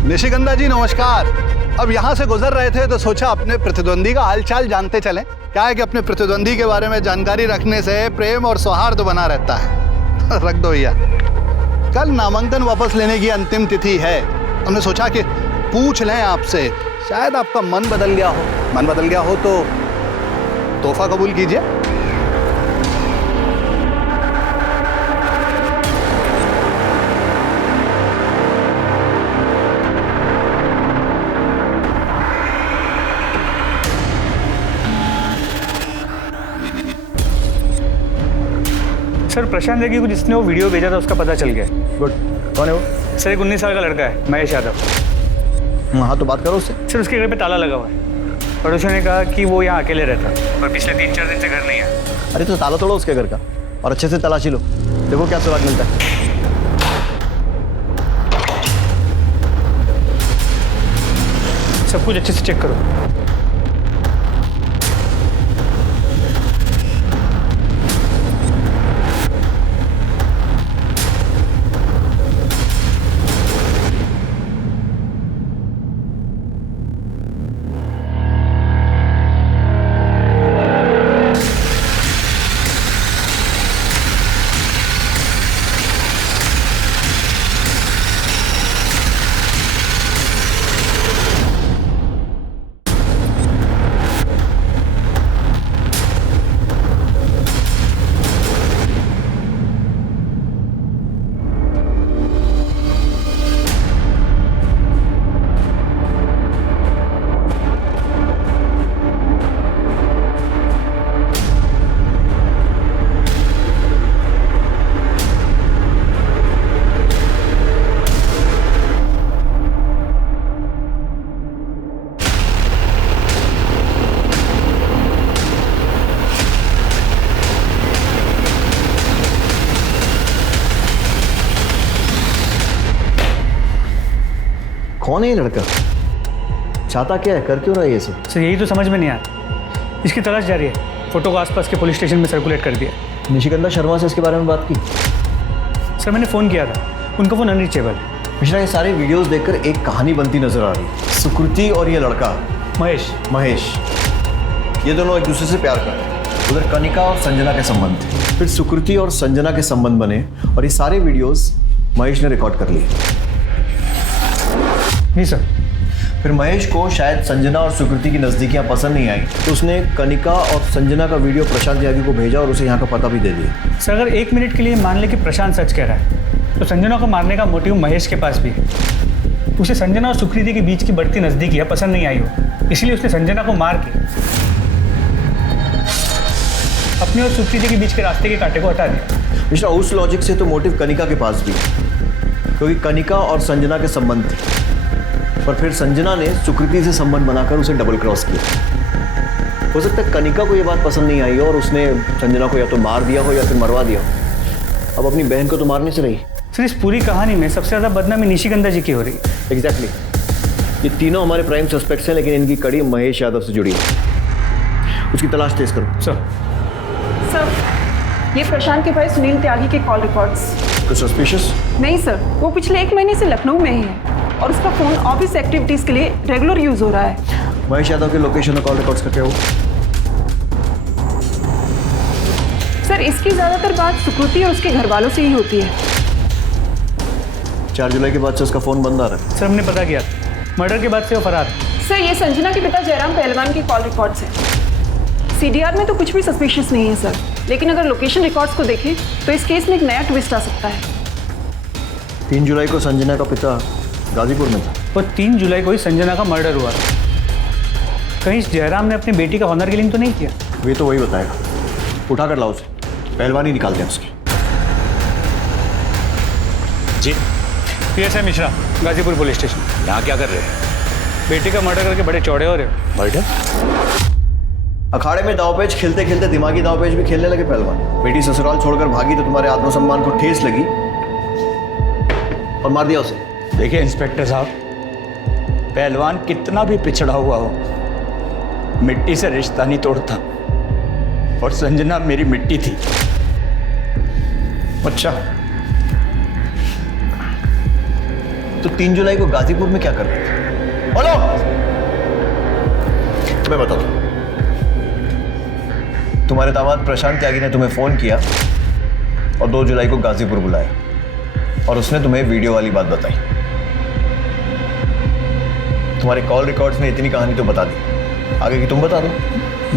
निशिगंधा जी नमस्कार। अब यहाँ से गुजर रहे थे तो सोचा अपने प्रतिद्वंदी का हालचाल जानते चलें। क्या है कि अपने प्रतिद्वंदी के बारे में जानकारी रखने से प्रेम और सौहार्द बना रहता है। रख दो भैया। कल नामांकन वापस लेने की अंतिम तिथि है। हमने सोचा कि पूछ लें आपसे, शायद आपका मन बदल गया हो। मन बदल गया हो तो तोहफा कबूल कीजिए। सर प्रशांत नेगी को जिसने वो वीडियो भेजा था उसका पता चल गया। गुड। कौन है वो? सर एक 19 साल का लड़का है, महेश यादव। हाँ तो बात करो उससे। सर उसके घर पे ताला लगा हुआ है। पड़ोसियों ने कहा कि वो यहाँ अकेले रहता है और पिछले 3-4 दिन से घर नहीं आया। अरे तो ताला तोड़ो उसके घर का और अच्छे से तलाशी लो, देखो क्या सुराग मिलता है। सब कुछ अच्छे से चेक करो। कौन है ये लड़का? चाहता क्या है, कर क्यों रहा है ये सब? सर यही तो समझ में नहीं आया। इसकी तलाश जारी है। फोटो को आसपास के पुलिस स्टेशन में सर्कुलेट कर दिया। निशिगंधा शर्मा से इसके बारे में बात की? सर मैंने फ़ोन किया था, उनका फ़ोन अनरीचेबल है। मिश्रा ये सारे वीडियोस देखकर एक कहानी बनती नजर आ रही है। सुकृति और ये लड़का महेश ये दोनों एक दूसरे से प्यार करते हैं। उधर कनिका और संजना के संबंध थे, फिर सुकृति और संजना के संबंध बने और ये सारे वीडियोस महेश ने रिकॉर्ड कर लिए। नहीं सर। फिर महेश को शायद संजना और सुकृति की नज़दीकियाँ पसंद नहीं आई तो उसने कनिका और संजना का वीडियो प्रशांत त्यागी को भेजा और उसे यहाँ का पता भी दे दिया। सर अगर 1 मिनट के लिए मान ले कि प्रशांत सच कह रहा है तो संजना को मारने का मोटिव महेश के पास भी है। उसे संजना और सुकृति के बीच की बढ़ती नज़दीकियाँ पसंद नहीं आई हो, इसलिए उसने संजना को मार के अपने और सुप्रीति के बीच के रास्ते के कांटे को हटा दिया। मिश्रा, उस लॉजिक से तो मोटिव कनिका के पास भी है, क्योंकि कनिका और संजना के संबंध थे, पर फिर संजना ने सुकृति से संबंध बनाकर उसे डबल क्रॉस किया। हो सकता है कनिका को यह बात पसंद नहीं आई हो और उसने संजना को या तो मार दिया हो या फिर मरवा दिया हो। अब अपनी बहन को तो मारने से रही। सर, इस पूरी कहानी में सबसे ज्यादा बदनामी निशिगंधा जी की हो रही है। एग्जैक्टली। ये तीनों हमारे प्राइम सस्पेक्ट्स हैं, लेकिन इनकी कड़ी महेश यादव से जुड़ी है। उसकी तलाश तेज करो। सर, ये प्रशांत के भाई सुनील त्यागी के कॉल रिकॉर्ड्स। कुछ सस्पिशियस? नहीं सर, वो पिछले 1 महीने से लखनऊ में ही है और उसका फोन ऑफिस एक्टिविटीज के लिए रेगुलर यूज हो रहा है। महेश यादव के लोकेशन और कॉल रिकॉर्ड्स का क्या हो? सर, इसकी ज्यादातर बात सुकृति और उसके घर वालों से ही होती है। 4 जुलाई के बाद से उसका फोन बंद आ रहा है। सर, हमने पता किया, मर्डर के बाद से वो फरार है। सर, ये संजना के पिता जयराम पहलवान के कॉल रिकॉर्ड्स हैं। सीडीआर में तो कुछ भी सस्पिशियस नहीं है सर, लेकिन अगर लोकेशन रिकॉर्ड्स को देखें तो इस केस में एक नया ट्विस्ट आ सकता है। 3 जुलाई को संजना का पिता गाजीपुर में था। और 3 जुलाई को ही संजना का मर्डर हुआ। कहीं जयराम ने अपनी बेटी का ऑनर किलिंग तो नहीं किया? वे तो वही बताएगा। उठा कर लाओ उसे, पहलवान ही निकालते हैं उसकी। जी PSI Mishra, Ghazipur police station. यहाँ क्या कर रहे हैं? बेटी का मर्डर करके बड़े चौड़े हो रहे हो। मर्डर? अखाड़े में दावपेच खेलते खेलते दिमागी दावपेच भी खेलने लगे पहलवान। बेटी ससुराल छोड़कर भागी तो तुम्हारे आत्मसम्मान को ठेस लगी और मार दिया उसे। देखिए इंस्पेक्टर साहब, पहलवान कितना भी पिछड़ा हुआ हो, मिट्टी से रिश्ता नहीं तोड़ता, और संजना मेरी मिट्टी थी। अच्छा, तो 3 जुलाई को गाजीपुर में क्या कर रहे थे? बोलो, मैं बताता हूं। तुम्हारे दामाद प्रशांत त्यागी ने तुम्हें फोन किया और 2 जुलाई को गाजीपुर बुलाया और उसने तुम्हें वीडियो वाली बात बताई। तुम्हारे कॉल रिकॉर्ड्स ने इतनी कहानी तो बता दी, आगे की तुम बता दो।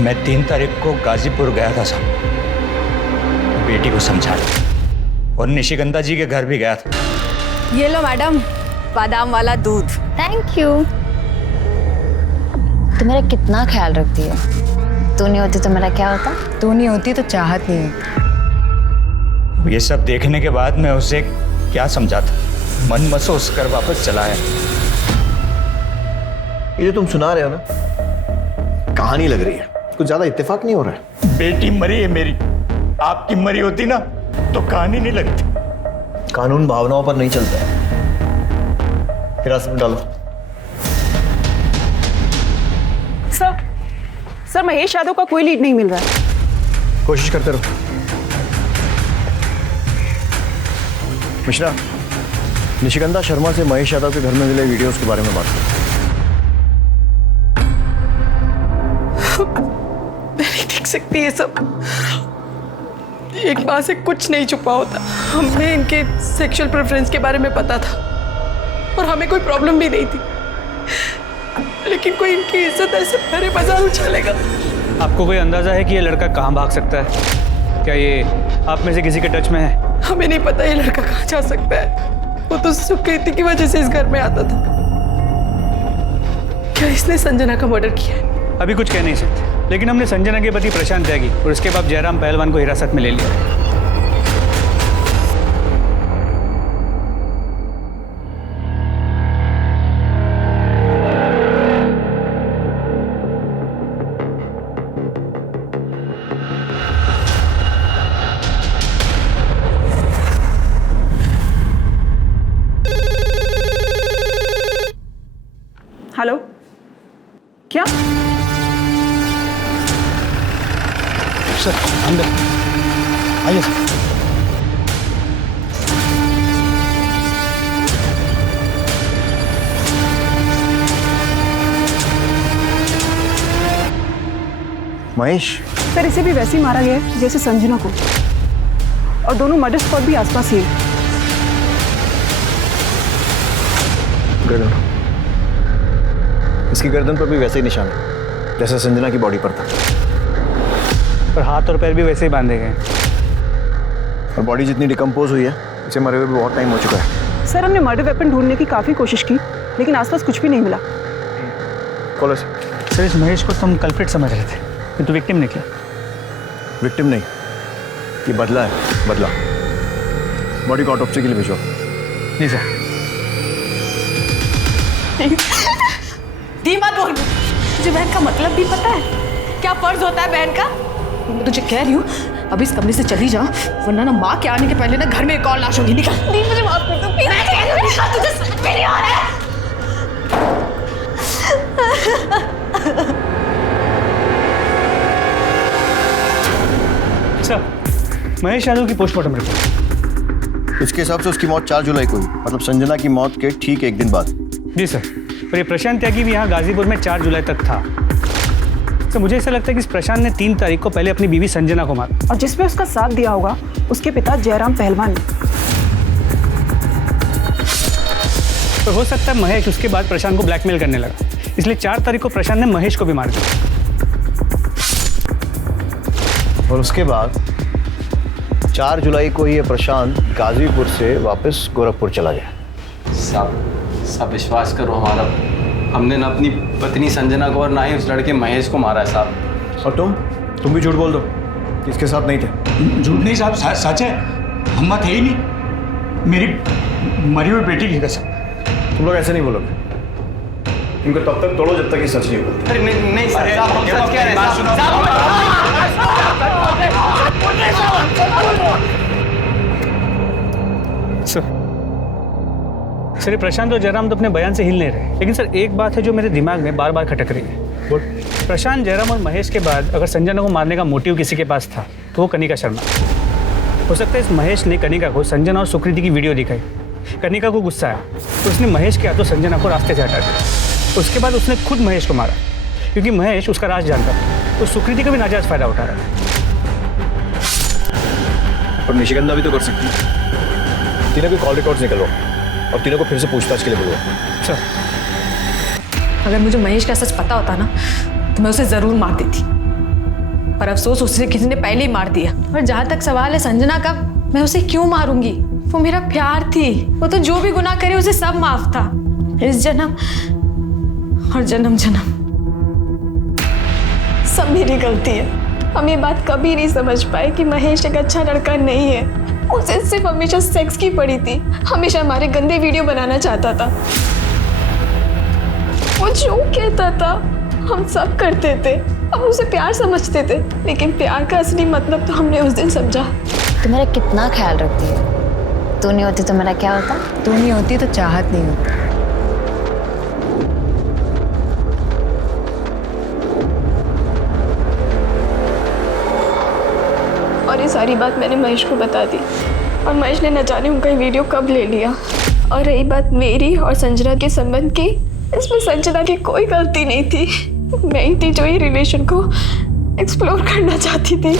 मैं 3 तारीख को गाजीपुर गया था साहब, बेटी को समझाने, और निशिगंधा जी के घर भी गया था। ये लो मैडम, बादाम वाला दूध। Thank you. तू मेरा कितना ख्याल रखती है। तू नहीं होती तो मेरा क्या होता? तू नहीं होती तो चाहत नहीं होती। ये सब देखने के बाद मैं उसे क्या समझाता, मन महसूस कर वापस चला आया। ये जो तुम सुना रहे हो ना, कहानी लग रही है, कुछ ज्यादा इत्तेफाक नहीं हो रहा है। बेटी मरी है मेरी, आपकी मरी होती ना तो कहानी नहीं लगती। कानून भावनाओं पर नहीं चलता है। हिरासत में डालो। सर, महेश यादव का कोई लीड नहीं मिल रहा है। कोशिश करते रहो। मिश्रा, निशिगंधा शर्मा से महेश यादव के घर में मिले वीडियोस के बारे में बात करो। मैं नहीं देख सकती ये सब। एक माँ से कुछ नहीं छुपा होता। हमें इनके सेक्सुअल प्रेफरेंस के बारे में पता था और हमें कोई प्रॉब्लम भी नहीं थी, लेकिन कोई इनकी इज्जत ऐसे भरे बाजार उछालेगा। आपको कोई अंदाजा है कि ये लड़का कहाँ भाग सकता है? क्या ये आप में से किसी के टच में है? हमें नहीं पता ये लड़का कहाँ जा सकता है। वो तो सुकृति की वजह से इस घर में आता था। क्या इसने संजना का मर्डर किया है? अभी कुछ कह नहीं सकते, लेकिन हमने संजना के पति प्रशांत त्यागी और उसके बाद जयराम पहलवान को हिरासत में ले लिया। हेलो, क्या? सर, अंदर आइए सर। महेश, सर, इसे भी वैसे ही मारा गया है जैसे संजना को, और दोनों मर्डर स्पॉट भी आसपास ही है। गर्दन, इसकी गर्दन पर भी वैसे ही निशान है जैसे संजना की बॉडी पर था, और हाथ और पैर भी वैसे ही बांधे गए, और बॉडी जितनी डिकम्पोज हुई है इसे मरे हुए भी बहुत टाइम हो चुका है। सर, हमने मर्डर वेपन ढूंढने की काफी कोशिश की, लेकिन आसपास कुछ भी नहीं मिला। खोलो इसे। सर इस महेश को तुम कल्प्रिट समझ रहे थे, किंतु विक्टिम निकला। विक्टिम नहीं, ये बदला है, बदला। बॉडी को ऑटोप्सी के लिए भेजो। जी सर। दी मत बोल, तुझे बहन का मतलब भी पता है? क्या फर्ज होता है बहन का? मैं तुझे कह रही हूँ अभी इस कमरे से चली जा, वरना ना माँ के आने के पहले ना घर में एक और लाश होगी। निकल। दी मुझे माफ कर दो प्लीज। मैं कह रही हूँ निकल, तुझे समझ में नहीं आ रहा है। सर महेश यादव की पोस्टमार्टम रिपोर्ट। इसके हिसाब से उसकी मौत 4 जुलाई को हुई, मतलब संजना की मौत के ठीक एक दिन बाद। जी सर, और ये प्रशांत त्यागी भी यहाँ गाजीपुर में 4 जुलाई तक था। सर मुझे ऐसा लगता है कि इस प्रशांत ने 3 तारीख को पहले अपनी बीवी संजना को मारा, और जिसमें उसका साथ दिया होगा उसके पिता जयराम पहलवान ने। तो हो सकता है महेश उसके बाद प्रशांत को ब्लैकमेल करने लगा, इसलिए 4 तारीख को प्रशांत ने महेश को भी मार दिया। और उसके बाद 4 जुलाई को ये प्रशांत गाजीपुर से वापस गोरखपुर चला गया। साहब विश्वास करो हमारा, हमने ना अपनी पत्नी संजना को और ना ही उस लड़के महेश को मारा है साहब। और तुम भी झूठ बोल दो कि इसके साथ नहीं थे। झूठ नहीं साहब, सच है, हम थे ही नहीं, मेरी मरी हुई बेटी की कसम। तुम लोग ऐसे नहीं बोलोगे, इनको तब तक तोड़ो जब तक ये सच नहीं बोलते। अरे नहीं सर, साहब हम सच कह रहे हैं। सर ये प्रशांत और जयराम तो अपने बयान से हिल नहीं रहे, लेकिन सर एक बात है जो मेरे दिमाग में बार बार खटक रही है। प्रशांत, जयराम और महेश के बाद अगर संजना को मारने का मोटिव किसी के पास था तो वो कनिका शर्मा। हो सकता है इस महेश ने कनिका को संजना और सुकृति की वीडियो दिखाई, कनिका को गुस्सा आया तो उसने महेश के हाथों संजना को रास्ते से हटा दिया। उसके बाद उसने खुद महेश को मारा, क्योंकि महेश उसका राज जानता था, तो सुकृति का भी नाजायज फायदा उठा रहा था। और निशिगंधा भी तो कर सकती है। तीनों के कॉल रिकॉर्ड्स निकलवाओ और तीनों को फिर से पूछताछ के लिए बुलवाओ। सर अगर मुझे महेश का सच पता होता ना तो मैं उसे जरूर मार देती, पर अफसोस उसे किसी ने पहले ही मार दिया। और जहाँ तक सवाल है संजना का, मैं उसे क्यों मारूंगी? वो मेरा प्यार थी, वो तो जो भी गुनाह करे उसे सब माफ था, इस जन्म और जन्म जन्म सब मेरी गलती है। हम ये बात कभी नहीं समझ पाए कि महेश एक अच्छा लड़का नहीं है। उसे सिर्फ हमेशा सेक्स की पड़ी थी, हमेशा हमारे गंदे वीडियो बनाना चाहता था। वो जो कहता था हम सब करते थे, हम उसे प्यार समझते थे, लेकिन प्यार का असली मतलब तो हमने उस दिन समझा। तू मेरा कितना ख्याल रखती है। तू नहीं होती तो मेरा क्या होता? तू नहीं होती तो चाहत नहीं होती। और ये सारी बात मैंने महेश को बता दी, और महेश ने न जाने उनका वीडियो कब ले लिया। और रही बात मेरी और संजना के संबंध की, इसमें संजना की कोई गलती नहीं थी। मैं ही थी जो ये रिलेशन को एक्सप्लोर करना चाहती थी।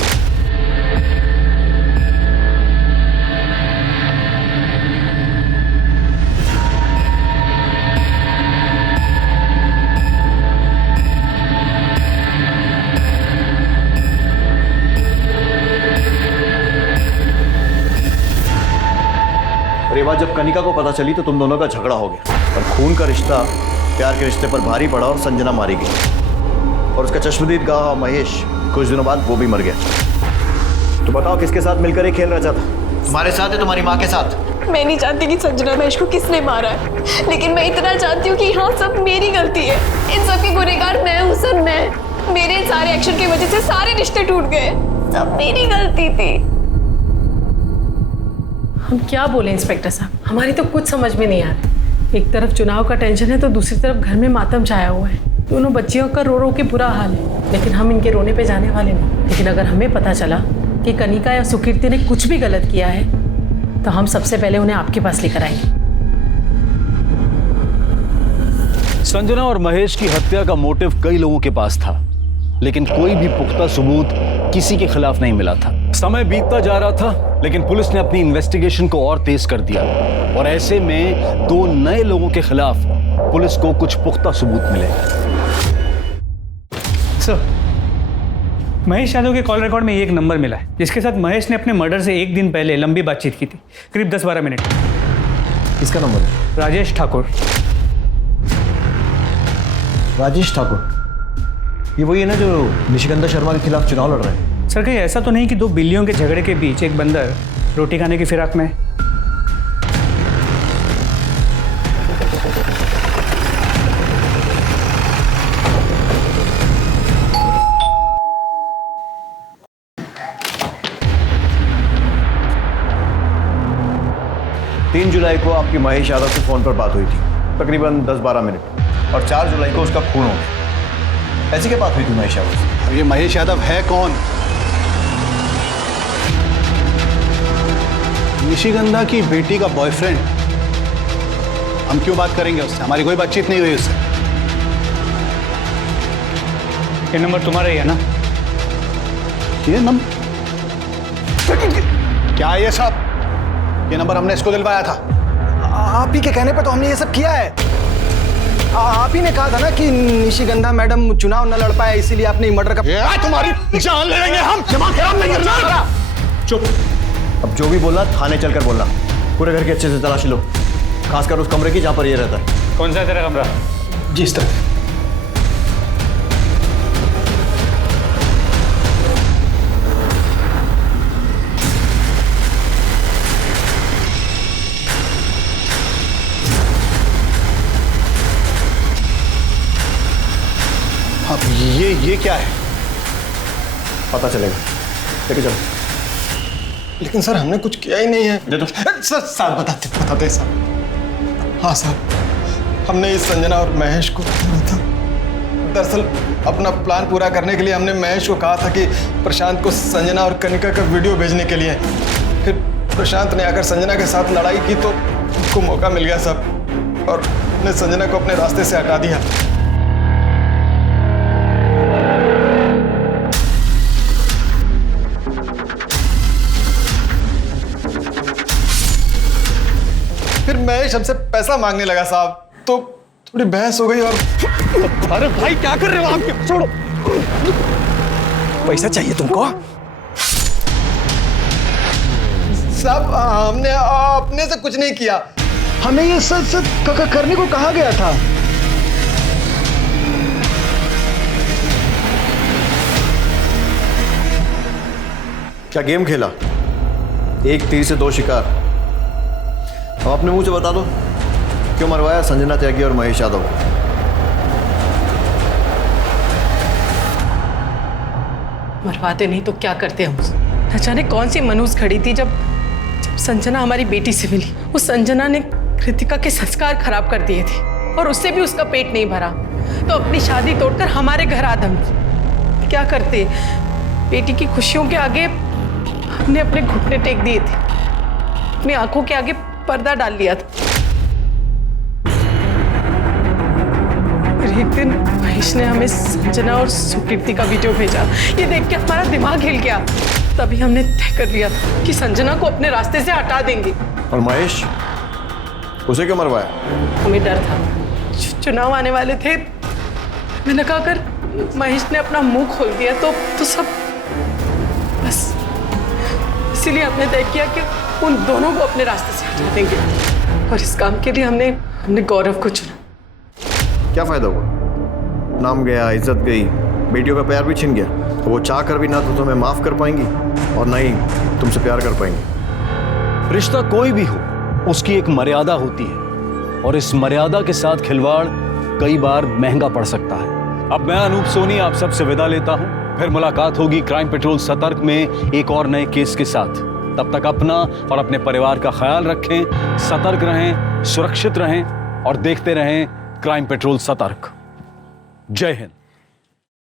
और ये बात जब कनिका को पता चली तो तुम दोनों का झगड़ा हो गया, और खून का रिश्ता प्यार के रिश्ते पर भारी पड़ा और संजना मारी गई। और उसका चश्मदीद गवाह महेश कुछ दिनों बाद वो भी मर गया। तो बताओ किसके साथ मिलकर ये खेल रचा था? तुम्हारे साथ है, तुम्हारी माँ के साथ? मैं नहीं जानती कि संजना महेश को किसने मारा है, लेकिन मैं इतना जानती हूँ कि यहाँ सब मेरी गलती है। इन सब की गुनहगार मैं हूँ सर, मैं। मेरे सारे एक्शन की वजह से सारे रिश्ते टूट गए, सब मेरी गलती थी। हम क्या बोले इंस्पेक्टर साहब, हमारी तो कुछ समझ में नहीं आ रहा। एक तरफ चुनाव का टेंशन है तो दूसरी तरफ घर में मातम छाया हुआ है। दोनों बच्चियों का रो रो के बुरा हाल है, लेकिन हम इनके रोने पे जाने वाले नहीं। लेकिन अगर हमें पता चला कि कनिका या सुकीर्ति ने कुछ भी गलत किया है तो हम सबसे पहले उन्हें आपके पास लेकर आएंगे। संजना और महेश की हत्या का मोटिव कई लोगों के पास था, लेकिन कोई भी पुख्ता सबूत किसी के खिलाफ नहीं मिला था। समय बीतता जा रहा था, लेकिन पुलिस ने अपनी इन्वेस्टिगेशन को और तेज कर दिया, और ऐसे में 2 नए लोगों के खिलाफ पुलिस को कुछ पुख्ता सबूत मिले। सर महेश यादव के कॉल रिकॉर्ड में एक नंबर मिला है जिसके साथ महेश ने अपने मर्डर से एक दिन पहले लंबी बातचीत की थी, करीब 10-12 मिनट। किसका नंबर है? राजेश ठाकुर। राजेश ठाकुर? ये वही है ना जो निशिगंधा शर्मा के खिलाफ चुनाव लड़ रहे हैं? सर कहीं ऐसा तो नहीं कि दो बिल्लियों के झगड़े के बीच एक बंदर रोटी खाने की फिराक में? तीन जुलाई को आपकी महेश यादव से फोन पर बात हुई थी, तकरीबन 10-12 मिनट, और 4 जुलाई को उसका खून हो गया। ऐसी क्या बात हुई थी महेश यादव से? अब ये महेश यादव है कौन? निशिगंधा की बेटी का बॉयफ्रेंड। हम क्यों बात करेंगे उससे? हमारी कोई बातचीत नहीं हुई उससे। ये नंबर तुम्हारा ही है ना? ये नंबर क्या है ये सब? ये नंबर हमने इसको दिलवाया था। आप ही के कहने पे तो हमने ये सब किया है। आप ही ने कहा था ना कि निशिगंधा मैडम चुनाव न लड़ पाए, इसीलिए आपने मर्डर का। तुम्हारी जान ले लेंगे हम। दिमाग खराब नहीं करना। चुप। अब जो भी बोलना थाने चलकर बोलना। पूरे घर की अच्छे से तलाशी लो, खासकर उस कमरे की जहां पर ये रहता है। कौन सा है तेरा कमरा? जी इस तरह। अब ये क्या है? पता चलेगा, लेके चलो। लेकिन सर हमने कुछ किया ही नहीं है। दे दो। सर बताते साहब। हाँ साहब, हमने इस संजना और महेश को मारा था। दरअसल अपना प्लान पूरा करने के लिए हमने महेश को कहा था कि प्रशांत को संजना और कनिका का वीडियो भेजने के लिए। फिर प्रशांत ने आकर संजना के साथ लड़ाई की तो उनको मौका मिल गया साहब, और ने संजना को अपने रास्ते से हटा दिया। फिर महेश हमसे पैसा मांगने लगा साहब, तो थोड़ी बहस हो गई और। अरे भाई क्या कर रहे हो आप? छोड़ो। पैसा चाहिए तुमको? साहब हमने अपने से कुछ नहीं किया, हमें ये सच करने को कहा गया था। क्या गेम खेला? एक तीर से 2 शिकार। अब अपने मुंह से बता दो, क्यों मरवाया संजना त्यागी और महेश यादव को? मरवाते नहीं तो क्या करते हम? न जाने कौन सी मनूस खड़ी थी जब संजना हमारी बेटी से मिली। उस संजना ने कृतिका के संस्कार खराब कर दिए थे, और उससे भी उसका पेट नहीं भरा तो अपनी शादी तोड़कर हमारे घर आदम की। क्या करते? बेटी की खुशियों के आगे हमने अपने घुटने टेक दिए थे, अपनी आंखों के आगे पर्दा डाल लिया था। फिर एक दिन महेश ने हमें संजना और सुकीर्ति का वीडियो भेजा। ये देख के हमारा दिमाग हिल गया। तभी हमने तय कर लिया था कि संजना को अपने रास्ते से हटा देंगे। और महेश, उसे क्यों मरवाया? हमें डर था, चुनाव आने वाले थे। मैंने कहा अगर महेश ने अपना मुंह खोल दिया तो सब बस। इसीलिए हमने तय किया कि उन दोनों को अपने रास्ते से हटा देंगे, और इस काम के लिए हमने गौरव को चुना। क्या फायदा हुआ? नाम गया, इज्जत गई, बेटियों का प्यार भी छिन गया। तो वो चाह कर भी ना तो तुम्हें माफ कर पाएंगी और ना ही तुमसे प्यार कर पाएंगी। रिश्ता कोई भी हो, उसकी एक मर्यादा होती है, और इस मर्यादा के साथ खिलवाड़ कई बार महंगा पड़ सकता है। अब मैं अनूप सोनी आप सबसे विदा लेता हूं। फिर मुलाकात होगी क्राइम पेट्रोल सतर्क में एक और नए केस के साथ। तब तक अपना और अपने परिवार का ख्याल रखें, सतर्क रहें, सुरक्षित रहें और देखते रहें क्राइम पेट्रोल सतर्क। जय हिंद।